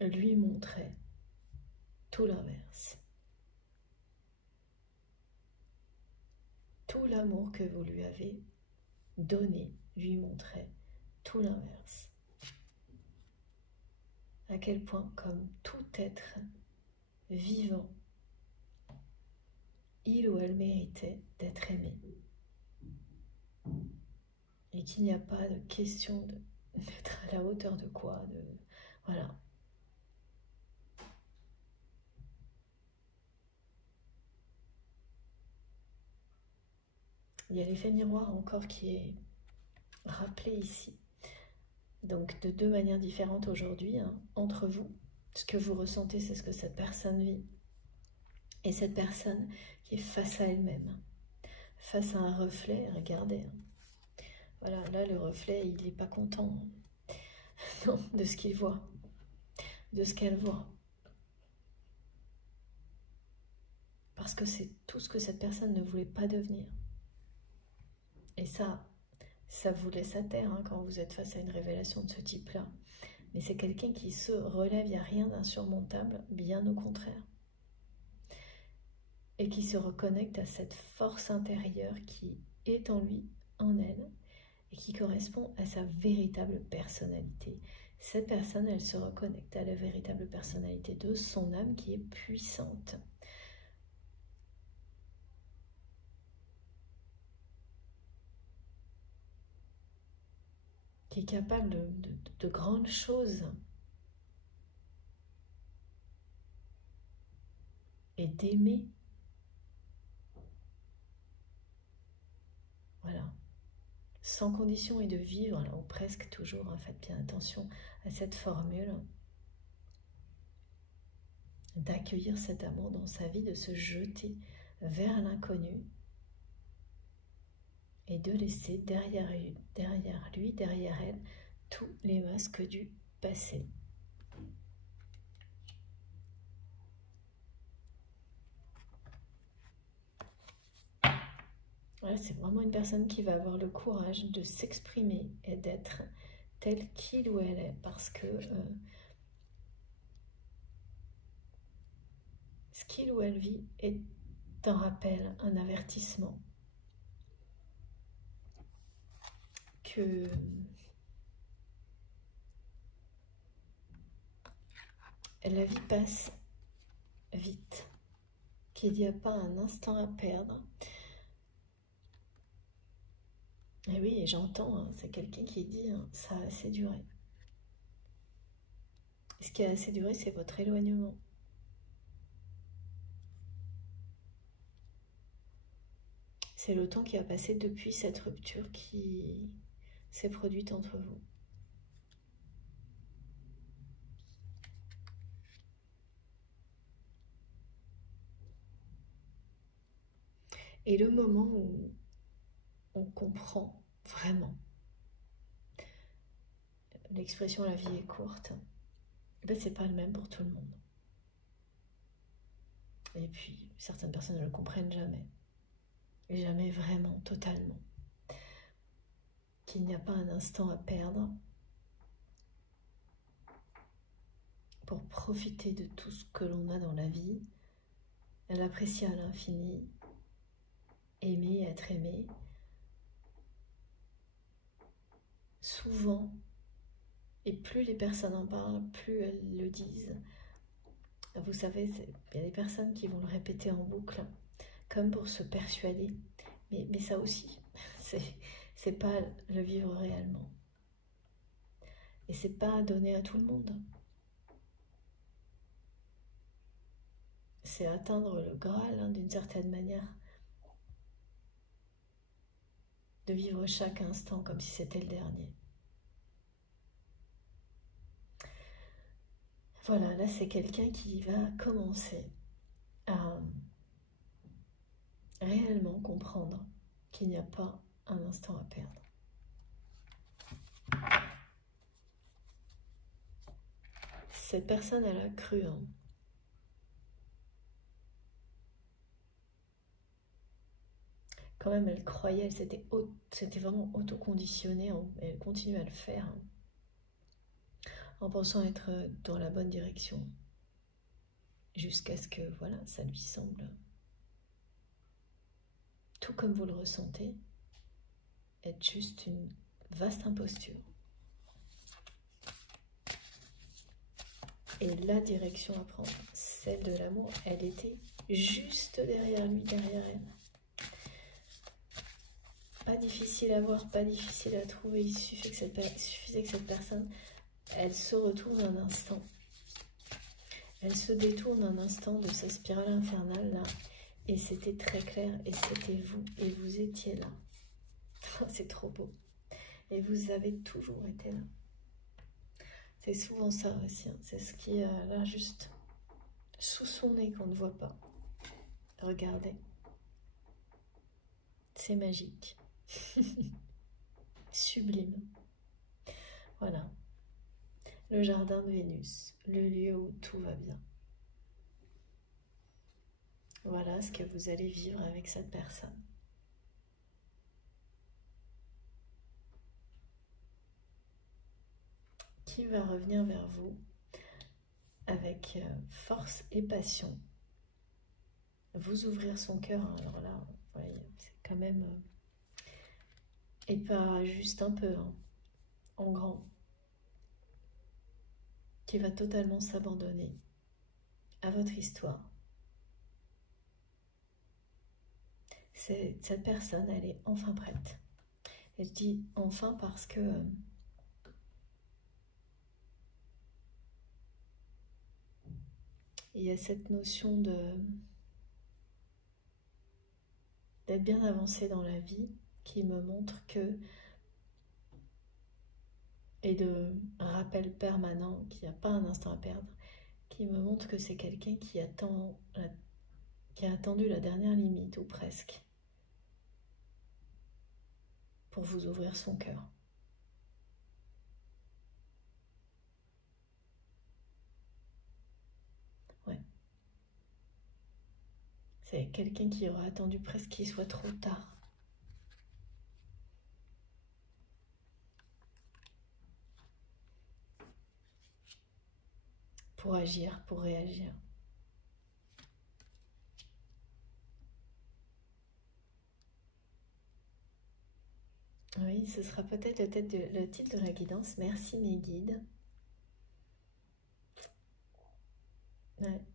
lui montrait tout l'inverse. Tout l'amour que vous lui avez donné lui montrait tout l'inverse. À quel point, comme tout être vivant, il ou elle méritait d'être aimé. Et qu'il n'y a pas de question d'être à la hauteur de quoi, voilà. Il y a l'effet miroir encore qui est rappelé ici. Donc de deux manières différentes aujourd'hui, hein, entre vous. Ce que vous ressentez, c'est ce que cette personne vit. Et cette personne qui est face à elle-même, face à un reflet, regardez. Hein. Voilà, là le reflet, il n'est pas content non, de ce qu'il voit, de ce qu'elle voit. Parce que c'est tout ce que cette personne ne voulait pas devenir. Et ça vous laisse à terre hein, quand vous êtes face à une révélation de ce type-là. Mais c'est quelqu'un qui se relève, il n'y a rien d'insurmontable, bien au contraire. Et qui se reconnecte à cette force intérieure qui est en lui, en elle, et qui correspond à sa véritable personnalité. Cette personne, elle se reconnecte à la véritable personnalité de son âme qui est puissante. Qui est capable de grandes choses et d'aimer. Voilà. Sans condition et de vivre, ou presque toujours, faites bien attention à cette formule, d'accueillir cet amour dans sa vie, de se jeter vers l'inconnu et de laisser derrière lui, derrière elle, tous les masques du passé. Voilà, c'est vraiment une personne qui va avoir le courage de s'exprimer et d'être telle qu'il ou elle est, parce que ce qu'il ou elle vit est un rappel, un avertissement que la vie passe vite, qu'il n'y a pas un instant à perdre. Et oui, et j'entends, hein, c'est quelqu'un qui dit hein, ça a assez duré. Et ce qui a assez duré, c'est votre éloignement. C'est le temps qui a passé depuis cette rupture qui s'est produite entre vous. Et le moment où on comprend vraiment, l'expression la vie est courte, ben, c'est pas le même pour tout le monde. Et puis, certaines personnes ne le comprennent jamais. Et jamais vraiment, totalement. Qu'il n'y a pas un instant à perdre pour profiter de tout ce que l'on a dans la vie, l'apprécier à l'infini, aimer, être aimé. Souvent, Et plus les personnes en parlent, plus elles le disent. Vous savez, il y a des personnes qui vont le répéter en boucle, comme pour se persuader. Mais ça aussi, c'est pas le vivre réellement. Et c'est pas donné à tout le monde. C'est atteindre le Graal, hein, d'une certaine manière. De vivre chaque instant comme si c'était le dernier. Voilà, là c'est quelqu'un qui va commencer à réellement comprendre qu'il n'y a pas un instant à perdre. Cette personne, elle a cru, hein. Quand même, elle croyait, elle c'était vraiment autoconditionné, hein, et elle continue à le faire, hein, en pensant être dans la bonne direction, jusqu'à ce que, voilà, ça lui semble, tout comme vous le ressentez, être juste une vaste imposture. Et la direction à prendre, celle de l'amour, elle était juste derrière lui, derrière elle. Pas difficile à voir, pas difficile à trouver, il suffisait que cette personne, elle se retourne un instant. Elle se détourne un instant de sa spirale infernale là, et c'était très clair, et c'était vous, et vous étiez là. C'est trop beau. Et vous avez toujours été là. C'est souvent ça aussi, hein. C'est ce qui est là juste sous son nez qu'on ne voit pas. Regardez. C'est magique. Sublime. Voilà. Le jardin de Vénus, le lieu où tout va bien. Voilà ce que vous allez vivre avec cette personne. Qui va revenir vers vous avec force et passion. Vous ouvrir son cœur, hein. Alors là, vous voyez, c'est quand même... et pas juste un peu, hein, en grand. Qui va totalement s'abandonner à votre histoire. Cette personne, elle est enfin prête. Et je dis enfin parce que il y a cette notion d'être bien avancé dans la vie qui me montre que, et de rappel permanent qu'il n'y a pas un instant à perdre, qui me montre que c'est quelqu'un qui a attendu la dernière limite, ou presque, pour vous ouvrir son cœur. Ouais. C'est quelqu'un qui aura attendu presque qu'il soit trop tard. Pour agir, pour réagir. Oui, ce sera peut-être le titre de la guidance. Merci mes guides.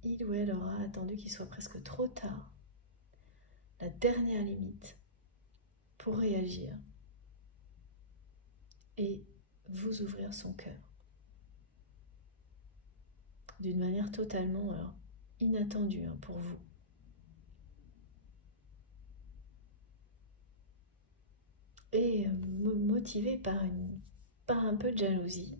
Il ou elle aura attendu qu'il soit presque trop tard. La dernière limite pour réagir et vous ouvrir son cœur. D'une manière totalement inattendue, hein, pour vous. Et motivé par un peu de jalousie.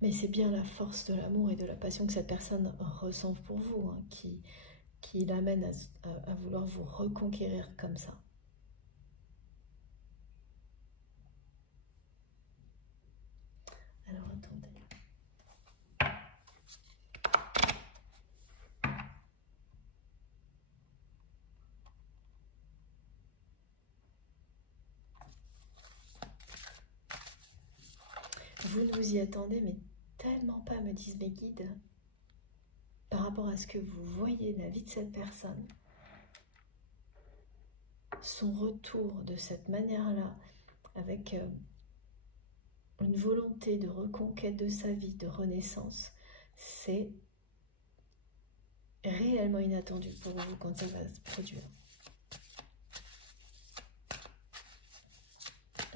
Mais c'est bien la force de l'amour et de la passion que cette personne ressent pour vous, hein, qui l'amène à vouloir vous reconquérir comme ça. Alors attendez. Vous ne vous y attendez, mais tellement pas, me disent mes guides, par rapport à ce que vous voyez de la vie de cette personne. son retour de cette manière-là, avec une volonté de reconquête de sa vie, de renaissance, c'est réellement inattendu pour vous quand ça va se produire.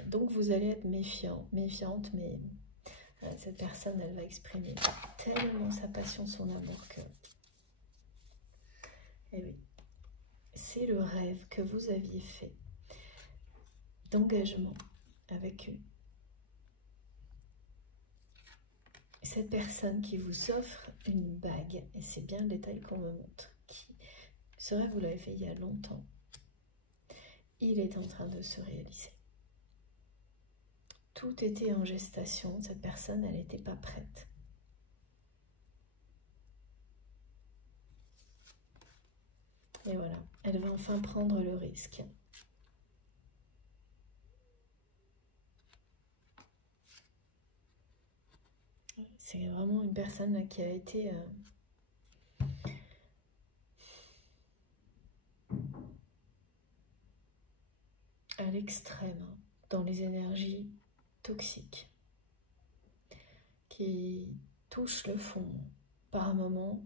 Donc vous allez être méfiant, méfiante, mais cette personne, elle va exprimer tellement sa passion, son amour que... Et oui, c'est le rêve que vous aviez fait d'engagement avec eux. Cette personne qui vous offre une bague, et c'est bien le détail qu'on me montre, ce rêve vous l'avez fait il y a longtemps, il est en train de se réaliser. Tout était en gestation, cette personne, elle n'était pas prête. Et voilà, elle va enfin prendre le risque. C'est vraiment une personne là, qui a été à l'extrême dans les énergies toxiques, qui touche le fond par moment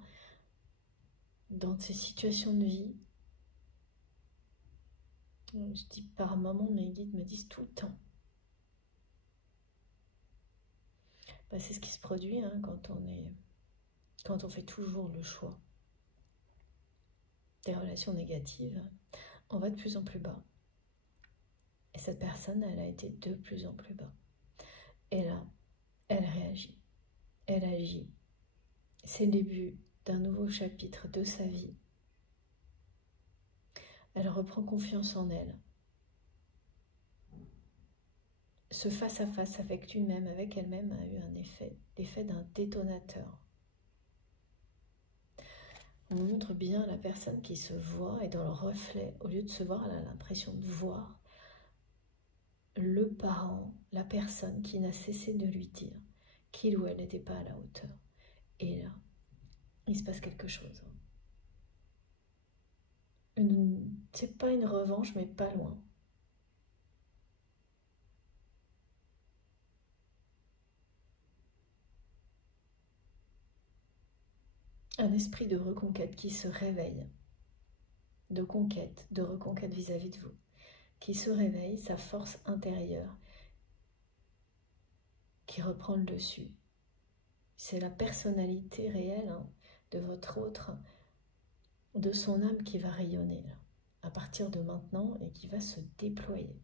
dans ces situations de vie. Je dis par moment, mes guides me disent tout le temps. Bah, c'est ce qui se produit hein, quand on fait toujours le choix des relations négatives, on va de plus en plus bas. Et cette personne, elle a été de plus en plus bas. Et là, elle réagit, elle agit. C'est le début d'un nouveau chapitre de sa vie. Elle reprend confiance en elle. Ce face-à-face avec lui-même, avec elle-même, a eu un effet, l'effet d'un détonateur. On nous montre bien la personne qui se voit et dans le reflet, au lieu de se voir, elle a l'impression de voir le parent, la personne qui n'a cessé de lui dire qu'il ou elle n'était pas à la hauteur. Et là, il se passe quelque chose. C'est pas une revanche, mais pas loin. Un esprit de reconquête qui se réveille, de conquête, de reconquête vis-à-vis de vous, qui se réveille, sa force intérieure qui reprend le dessus. C'est la personnalité réelle hein, de votre autre, de son âme qui va rayonner là, à partir de maintenant et qui va se déployer.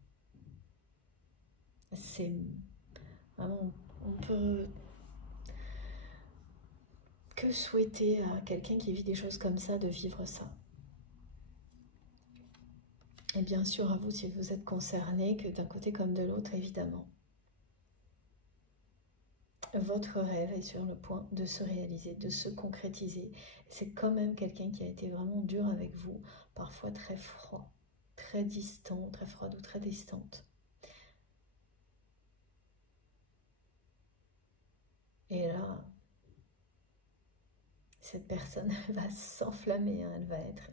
C'est vraiment, on peut que souhaiter à quelqu'un qui vit des choses comme ça de vivre ça. Et bien sûr à vous si vous êtes concerné, que d'un côté comme de l'autre évidemment. Votre rêve est sur le point de se réaliser, de se concrétiser. C'est quand même quelqu'un qui a été vraiment dur avec vous, parfois très froid, très distant, très froide ou très distante. Et là, cette personne va s'enflammer, hein, elle va être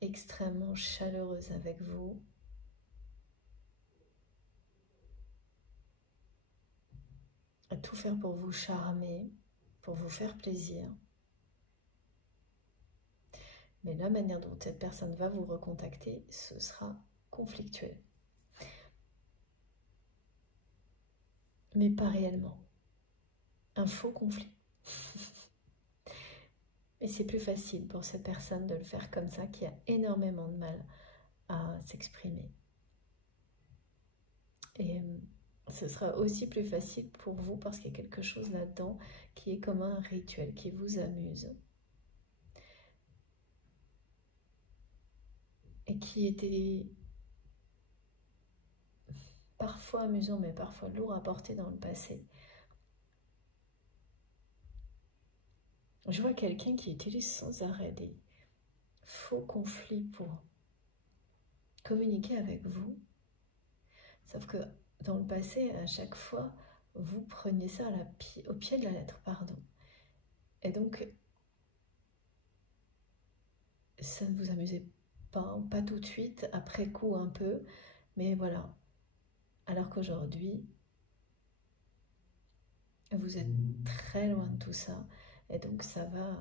extrêmement chaleureuse avec vous. À tout faire pour vous charmer, pour vous faire plaisir. Mais la manière dont cette personne va vous recontacter, ce sera conflictuel. Mais pas réellement. Un faux conflit. Et c'est plus facile pour cette personne de le faire comme ça, qui a énormément de mal à s'exprimer. Et ce sera aussi plus facile pour vous parce qu'il y a quelque chose là-dedans qui est comme un rituel, qui vous amuse. Et qui était parfois amusant, mais parfois lourd à porter dans le passé. Je vois quelqu'un qui utilise sans arrêt des faux conflits pour communiquer avec vous. Sauf que dans le passé, à chaque fois, vous preniez ça au pied de la lettre, pardon. Et donc, ça ne vous amusait pas tout de suite, après coup un peu, mais voilà. Alors qu'aujourd'hui, vous êtes très loin de tout ça, et donc ça va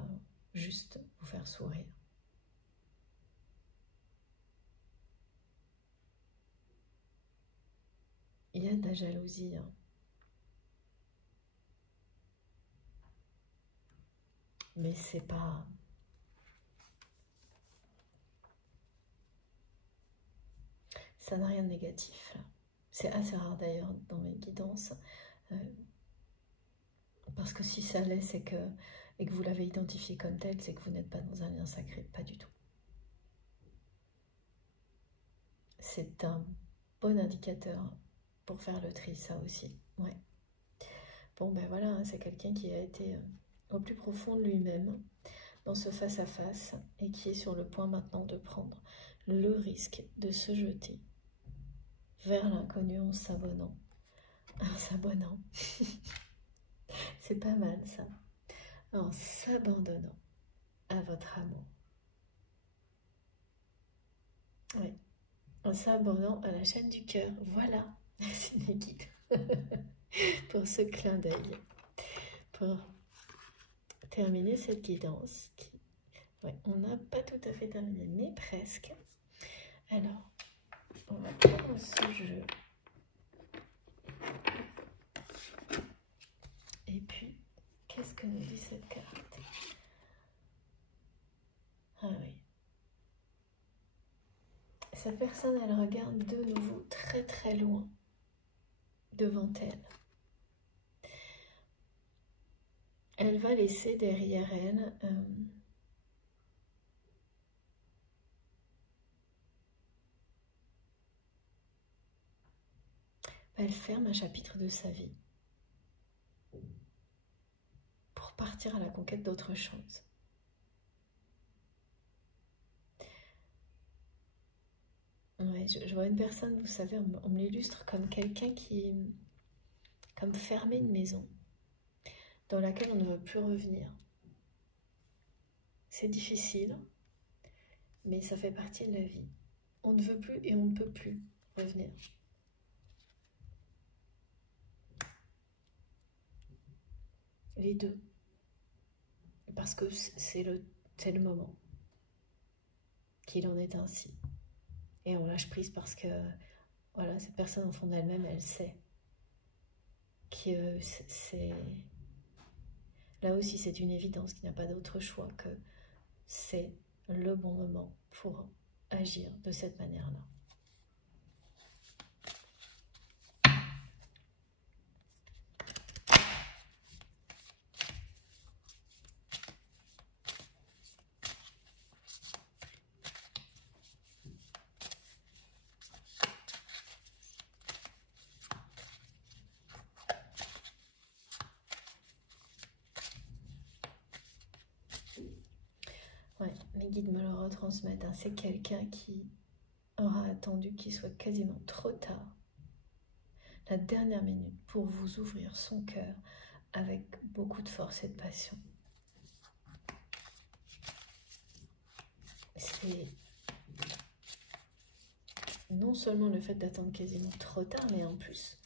juste vous faire sourire. Il y a de la jalousie, hein. Mais c'est pas... Ça n'a rien de négatif, là. C'est assez rare d'ailleurs dans mes guidances. Parce que si ça l'est, c'est que... Et que vous l'avez identifié comme tel, c'est que vous n'êtes pas dans un lien sacré. Pas du tout. C'est un bon indicateur pour faire le tri, ça aussi. Ouais. Bon, ben voilà, hein, c'est quelqu'un qui a été au plus profond de lui-même, dans ce face-à-face, et qui est sur le point maintenant de prendre le risque de se jeter vers l'inconnu en s'abonnant. En s'abonnant. C'est pas mal, ça. En s'abandonnant à votre amour. Oui. En s'abonnant à la chaîne du cœur. Voilà. Merci mes guides. Pour ce clin d'œil. Pour terminer cette guidance. Ouais, on n'a pas tout à fait terminé, mais presque. Alors, on va prendre ce jeu. Et puis, qu'est-ce que nous dit cette carte? Ah oui. Sa personne, elle regarde de nouveau très très loin devant elle. Elle va laisser derrière elle elle ferme un chapitre de sa vie pour partir à la conquête d'autre chose. Ouais, je vois une personne, vous savez, on me l'illustre comme quelqu'un qui... comme fermer une maison dans laquelle on ne veut plus revenir. C'est difficile, mais ça fait partie de la vie. On ne veut plus et on ne peut plus revenir. Les deux. Parce que c'est le moment qu'il en est ainsi. Et on lâche prise parce que, voilà, cette personne, au fond d'elle-même, elle sait que c'est... Là aussi, c'est une évidence qu'il n'y a pas d'autre choix que c'est le bon moment pour agir de cette manière-là. Ouais, mes guides me le retransmettent, hein. C'est quelqu'un qui aura attendu qu'il soit quasiment trop tard, la dernière minute, pour vous ouvrir son cœur avec beaucoup de force et de passion. C'est non seulement le fait d'attendre quasiment trop tard, mais en plus,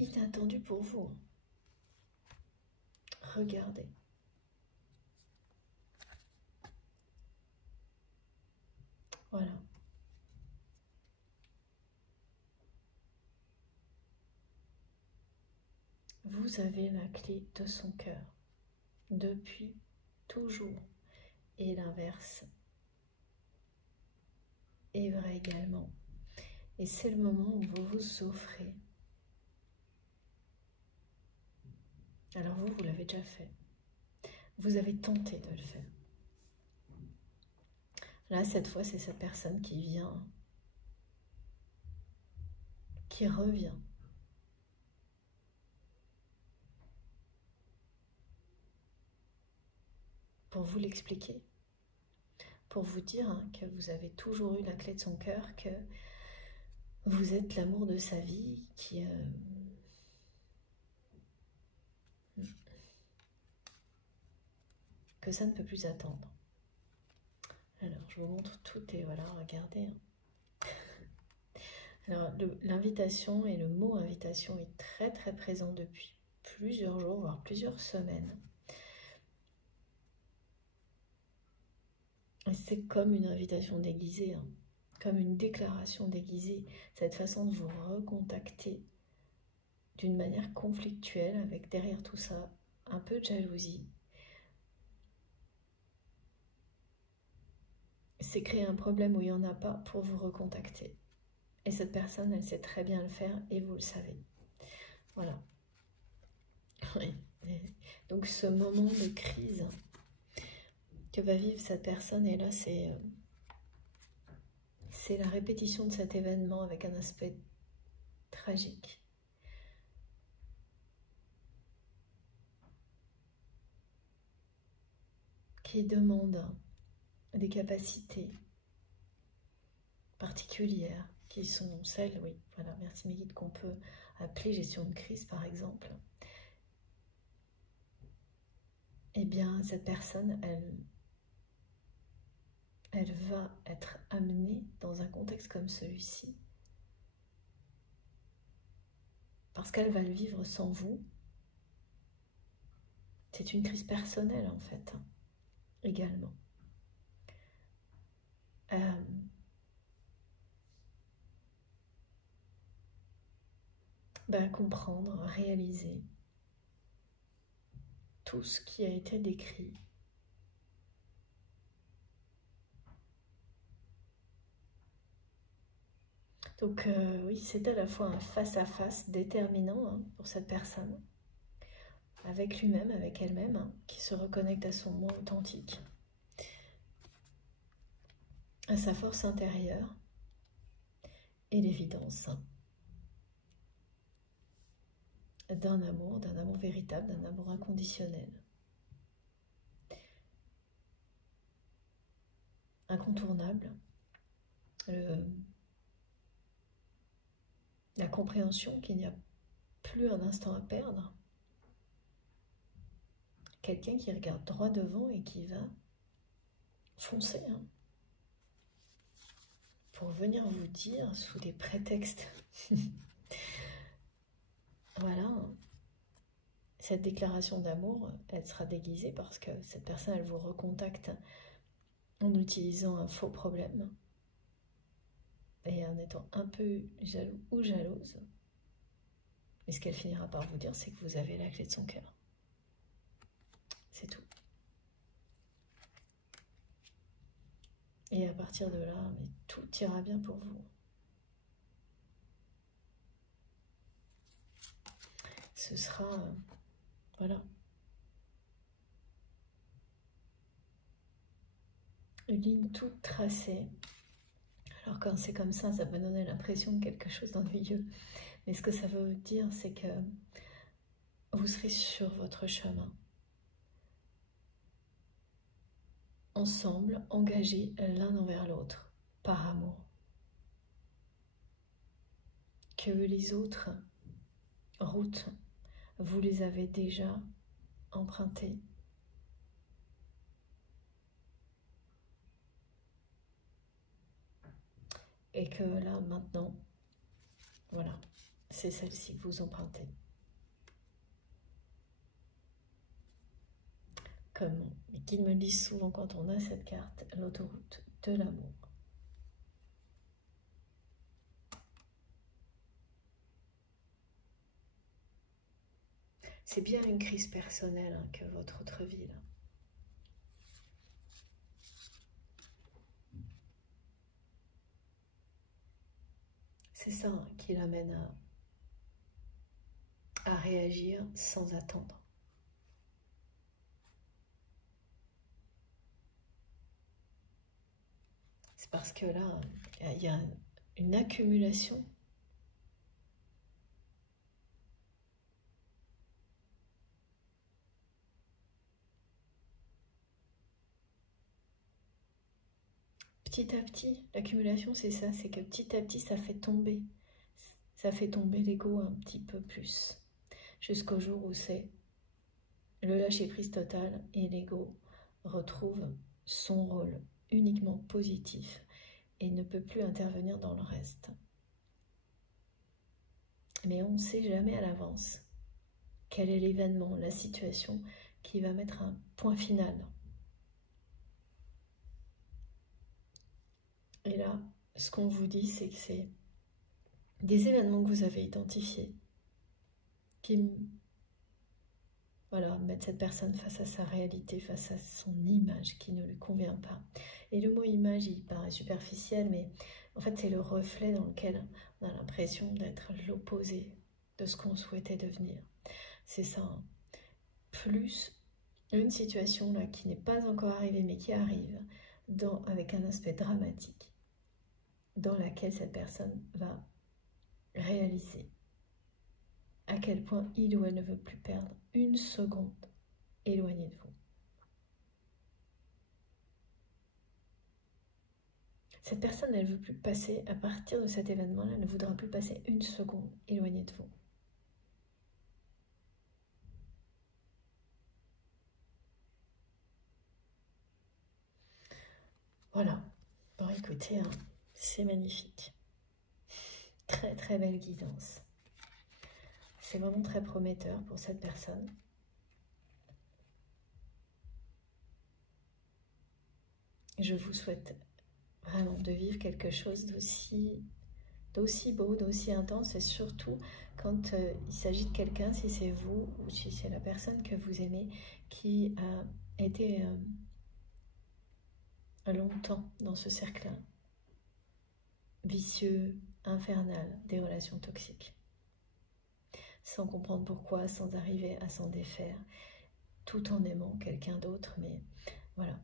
inattendu pour vous. Regardez. Voilà. Vous avez la clé de son cœur, depuis toujours, et l'inverse est vrai également. Et c'est le moment où vous vous offrez. Alors vous l'avez déjà fait. Vous avez tenté de le faire. Là, cette fois, c'est cette personne qui vient, qui revient. Pour vous l'expliquer. Pour vous dire que vous avez toujours eu la clé de son cœur, que vous êtes l'amour de sa vie, que ça ne peut plus attendre. je vous montre tout et voilà, regardez. Alors, l'invitation et le mot invitation est très très présent depuis plusieurs jours, voire plusieurs semaines. C'est comme une invitation déguisée, hein, comme une déclaration déguisée, cette façon de vous recontacter d'une manière conflictuelle, avec derrière tout ça un peu de jalousie. C'est créer un problème où il n'y en a pas pour vous recontacter. Et cette personne, elle sait très bien le faire et vous le savez. Voilà. Oui. Donc ce moment de crise que va vivre cette personne, et là c'est la répétition de cet événement avec un aspect tragique. Qui demande des capacités particulières, qui sont celles, oui, voilà, merci mes guides, qu'on peut appeler gestion de crise par exemple. Eh bien, cette personne, elle va être amenée dans un contexte comme celui-ci, parce qu'elle va le vivre sans vous. C'est une crise personnelle en fait, hein, également. Comprendre, réaliser tout ce qui a été décrit. Donc oui, c'est à la fois un face-à-face déterminant, hein, pour cette personne, avec lui-même, avec elle-même, hein, qui se reconnecte à son moi authentique, à sa force intérieure et l'évidence d'un amour véritable, d'un amour inconditionnel, incontournable, la compréhension qu'il n'y a plus un instant à perdre, quelqu'un qui regarde droit devant et qui va foncer, hein, pour venir vous dire sous des prétextes. Voilà, cette déclaration d'amour, elle sera déguisée parce que cette personne, elle vous recontacte en utilisant un faux problème et en étant un peu jaloux ou jalouse. Mais ce qu'elle finira par vous dire, c'est que vous avez la clé de son cœur. C'est tout. Et à partir de là, mais tout ira bien pour vous. Ce sera, voilà, une ligne toute tracée. Alors quand c'est comme ça peut donner l'impression de quelque chose d'ennuyeux. Mais ce que ça veut dire, c'est que vous serez sur votre chemin. Ensemble, engagés l'un envers l'autre, par amour. Que les autres routes, vous les avez déjà empruntées. Et que là, maintenant, voilà, c'est celle-ci que vous empruntez. Comme les guides me le disent souvent quand on a cette carte, l'autoroute de l'amour. C'est bien une crise personnelle, hein, que votre autre vie, là. C'est ça, hein, qui l'amène à réagir sans attendre. C'est parce que là, il y a une accumulation petit à petit. L'accumulation, c'est ça, c'est que petit à petit, ça fait tomber l'ego un petit peu plus, jusqu'au jour où c'est le lâcher-prise total et l'ego retrouve son rôle uniquement positif et ne peut plus intervenir dans le reste. Mais on ne sait jamais à l'avance quel est l'événement, la situation qui va mettre un point final. Et là, ce qu'on vous dit, c'est que c'est des événements que vous avez identifiés qui mettent cette personne face à sa réalité, face à son image qui ne lui convient pas. Et le mot image, il paraît superficiel, mais en fait, c'est le reflet dans lequel on a l'impression d'être l'opposé de ce qu'on souhaitait devenir. C'est ça, hein. Plus une situation là qui n'est pas encore arrivée, mais qui arrive avec un aspect dramatique, dans laquelle cette personne va réaliser à quel point il ou elle ne veut plus perdre une seconde éloigné de vous. Cette personne, elle ne veut plus passer, à partir de cet événement-là, elle ne voudra plus passer une seconde éloignée de vous. Voilà. Bon, écoutez, hein, c'est magnifique. Très, très belle guidance. C'est vraiment très prometteur pour cette personne. Je vous souhaite vraiment de vivre quelque chose d'aussi beau, d'aussi intense, et surtout quand il s'agit de quelqu'un, si c'est vous ou si c'est la personne que vous aimez, qui a été longtemps dans ce cercle vicieux, infernal, des relations toxiques, sans comprendre pourquoi, sans arriver à s'en défaire, tout en aimant quelqu'un d'autre. Mais voilà,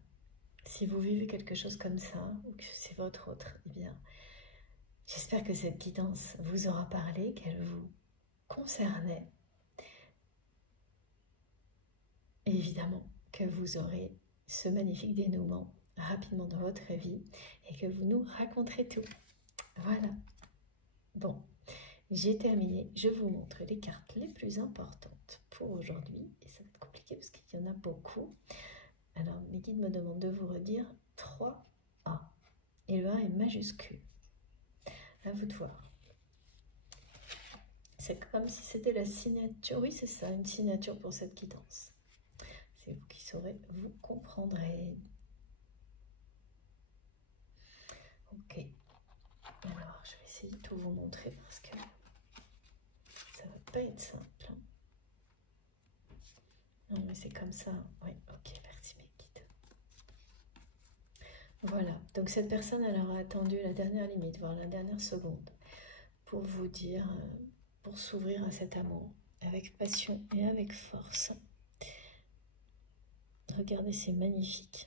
si vous vivez quelque chose comme ça, ou que c'est votre autre, eh bien, j'espère que cette guidance vous aura parlé, qu'elle vous concernait. Et évidemment que vous aurez ce magnifique dénouement rapidement dans votre vie et que vous nous raconterez tout. Voilà. Bon, j'ai terminé. Je vous montre les cartes les plus importantes pour aujourd'hui. Et ça va être compliqué parce qu'il y en a beaucoup. Alors, mes guides me demandent de vous redire 3A. Et le A est majuscule. À vous de voir. C'est comme si c'était la signature. Oui, c'est ça, une signature pour cette guidance. C'est vous qui saurez, vous comprendrez. Ok. Alors, je vais essayer de tout vous montrer parce que ça va pas être simple. Non, mais c'est comme ça. Oui, ok, merci mes guides. Voilà, donc cette personne, elle aura attendu la dernière limite, voire la dernière seconde, pour vous dire, pour s'ouvrir à cet amour, avec passion et avec force. Regardez, c'est magnifique.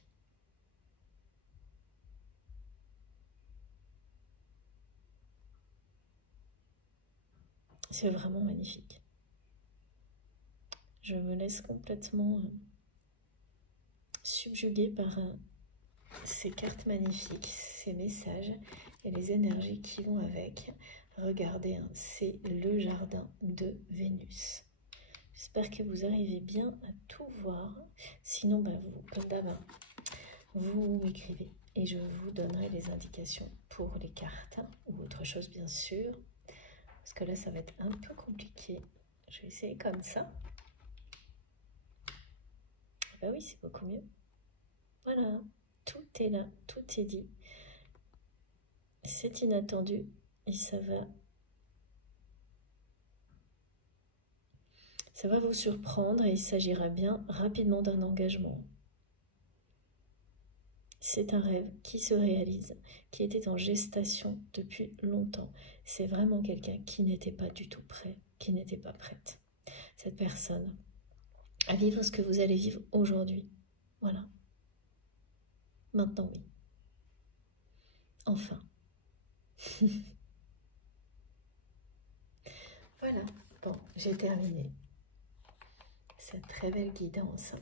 C'est vraiment magnifique. Je me laisse complètement subjuguer par ces cartes magnifiques, ces messages et les énergies qui vont avec. Regardez, hein, c'est le jardin de Vénus. J'espère que vous arrivez bien à tout voir. Sinon, bah, vous, comme d'hab, vous m'écrivez et je vous donnerai les indications pour les cartes, hein, ou autre chose bien sûr. Parce que là, ça va être un peu compliqué. Je vais essayer comme ça. Bah oui, c'est beaucoup mieux. Voilà, tout est là, tout est dit. C'est inattendu et ça va vous surprendre et il s'agira bien rapidement d'un engagement. C'est un rêve qui se réalise, qui était en gestation depuis longtemps. C'est vraiment quelqu'un qui n'était pas du tout prêt, qui n'était pas prête. Cette personne à vivre ce que vous allez vivre aujourd'hui. Voilà. Maintenant, oui. Enfin. Voilà. Bon, j'ai terminé cette très belle guidance.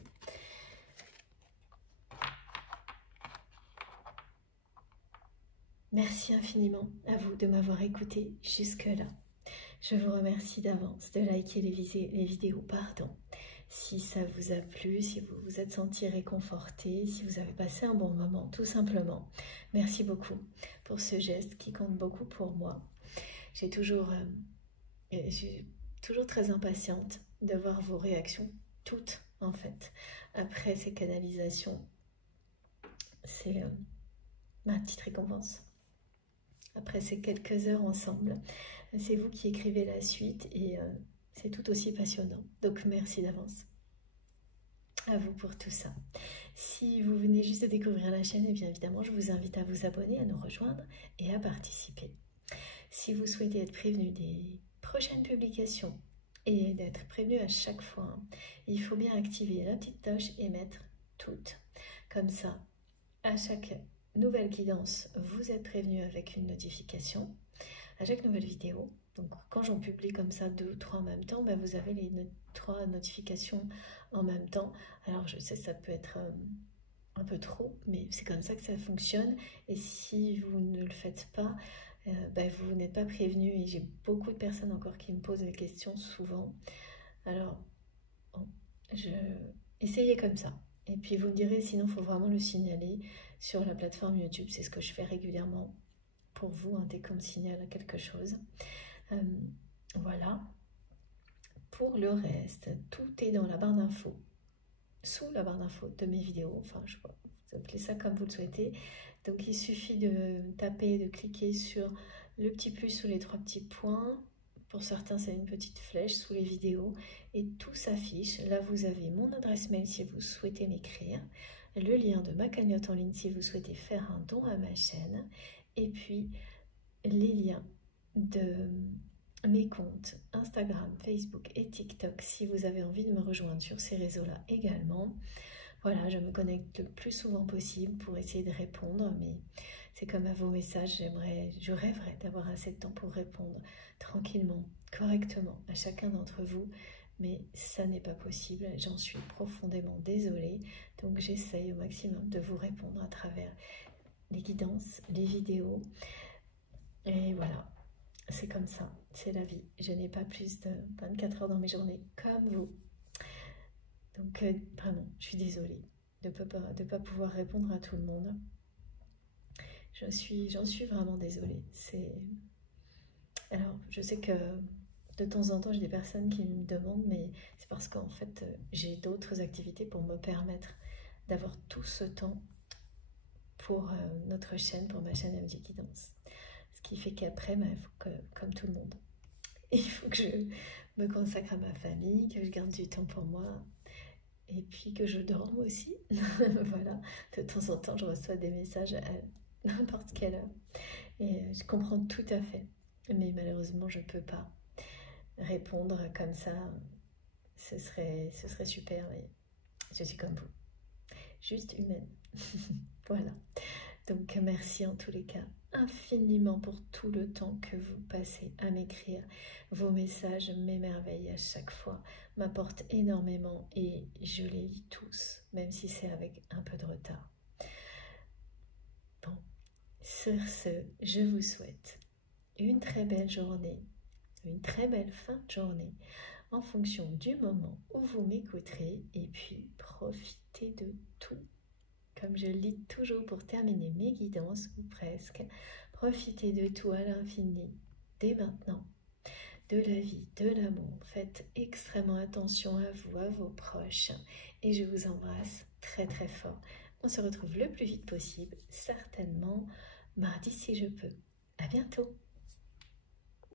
Merci infiniment à vous de m'avoir écouté jusque-là. Je vous remercie d'avance de liker les vidéos, si ça vous a plu, si vous vous êtes senti réconforté, si vous avez passé un bon moment, tout simplement. Merci beaucoup pour ce geste qui compte beaucoup pour moi. Je suis toujours très impatiente de voir vos réactions, toutes en fait, après ces canalisations. C'est ma petite récompense. Après ces quelques heures ensemble, c'est vous qui écrivez la suite et c'est tout aussi passionnant. Donc merci d'avance. À vous pour tout ça. Si vous venez juste de découvrir la chaîne, et bien évidemment, je vous invite à vous abonner, à nous rejoindre et à participer. Si vous souhaitez être prévenu des prochaines publications et d'être prévenu à chaque fois, il faut bien activer la petite cloche et mettre toutes. Comme ça, à chaque nouvelle guidance, vous êtes prévenu avec une notification. À chaque nouvelle vidéo, donc quand j'en publie comme ça 2 ou 3 en même temps, ben vous avez les 3 notifications en même temps. Alors je sais, ça peut être un peu trop, mais c'est comme ça que ça fonctionne. Et si vous ne le faites pas, ben vous n'êtes pas prévenu. Et j'ai beaucoup de personnes encore qui me posent des questions souvent. Alors, bon, essayez comme ça. Et puis vous me direz, sinon il faut vraiment le signaler sur la plateforme YouTube. C'est ce que je fais régulièrement pour vous, dès qu'on me signale quelque chose. Voilà. Pour le reste, tout est dans la barre d'infos, sous la barre d'infos de mes vidéos. Enfin, je sais pas, vous appelez ça comme vous le souhaitez. Donc il suffit de taper, de cliquer sur le petit plus ou les 3 petits points. Pour certains, c'est une petite flèche sous les vidéos et tout s'affiche. Là, vous avez mon adresse mail si vous souhaitez m'écrire, le lien de ma cagnotte en ligne si vous souhaitez faire un don à ma chaîne, et puis les liens de mes comptes Instagram, Facebook et TikTok si vous avez envie de me rejoindre sur ces réseaux-là également. Voilà, je me connecte le plus souvent possible pour essayer de répondre, mais c'est comme à vos messages, je rêverais d'avoir assez de temps pour répondre tranquillement, correctement à chacun d'entre vous, mais ça n'est pas possible, j'en suis profondément désolée, donc j'essaye au maximum de vous répondre à travers les guidances, les vidéos, et voilà, c'est comme ça, c'est la vie, je n'ai pas plus de 24 heures dans mes journées comme vous. Donc vraiment, je suis désolée de ne pas pouvoir répondre à tout le monde. J'en suis vraiment désolée. Alors, je sais que de temps en temps, j'ai des personnes qui me demandent, mais c'est parce qu'en fait, j'ai d'autres activités pour me permettre d'avoir tout ce temps pour notre chaîne, pour ma chaîne MJ Guidance. Ce qui fait qu'après, il faut que, comme tout le monde, il faut que je me consacre à ma famille, que je garde du temps pour moi, et puis que je dorme aussi. Voilà, de temps en temps, je reçois des messages à n'importe quelle heure. Et je comprends tout à fait. Mais malheureusement, je ne peux pas répondre comme ça. Ce serait super, mais je suis comme vous. Juste humaine. Voilà. Donc, merci en tous les cas infiniment pour tout le temps que vous passez à m'écrire. Vos messages m'émerveillent à chaque fois, m'apportent énormément et je les lis tous, même si c'est avec un peu de retard. Bon, sur ce, je vous souhaite une très belle journée, une très belle fin de journée, en fonction du moment où vous m'écouterez, et puis profitez de tout. Comme je le dis toujours pour terminer mes guidances, ou presque, profitez de tout à l'infini, dès maintenant, de la vie, de l'amour. Faites extrêmement attention à vous, à vos proches, et je vous embrasse très très fort. On se retrouve le plus vite possible, certainement mardi si je peux. À bientôt!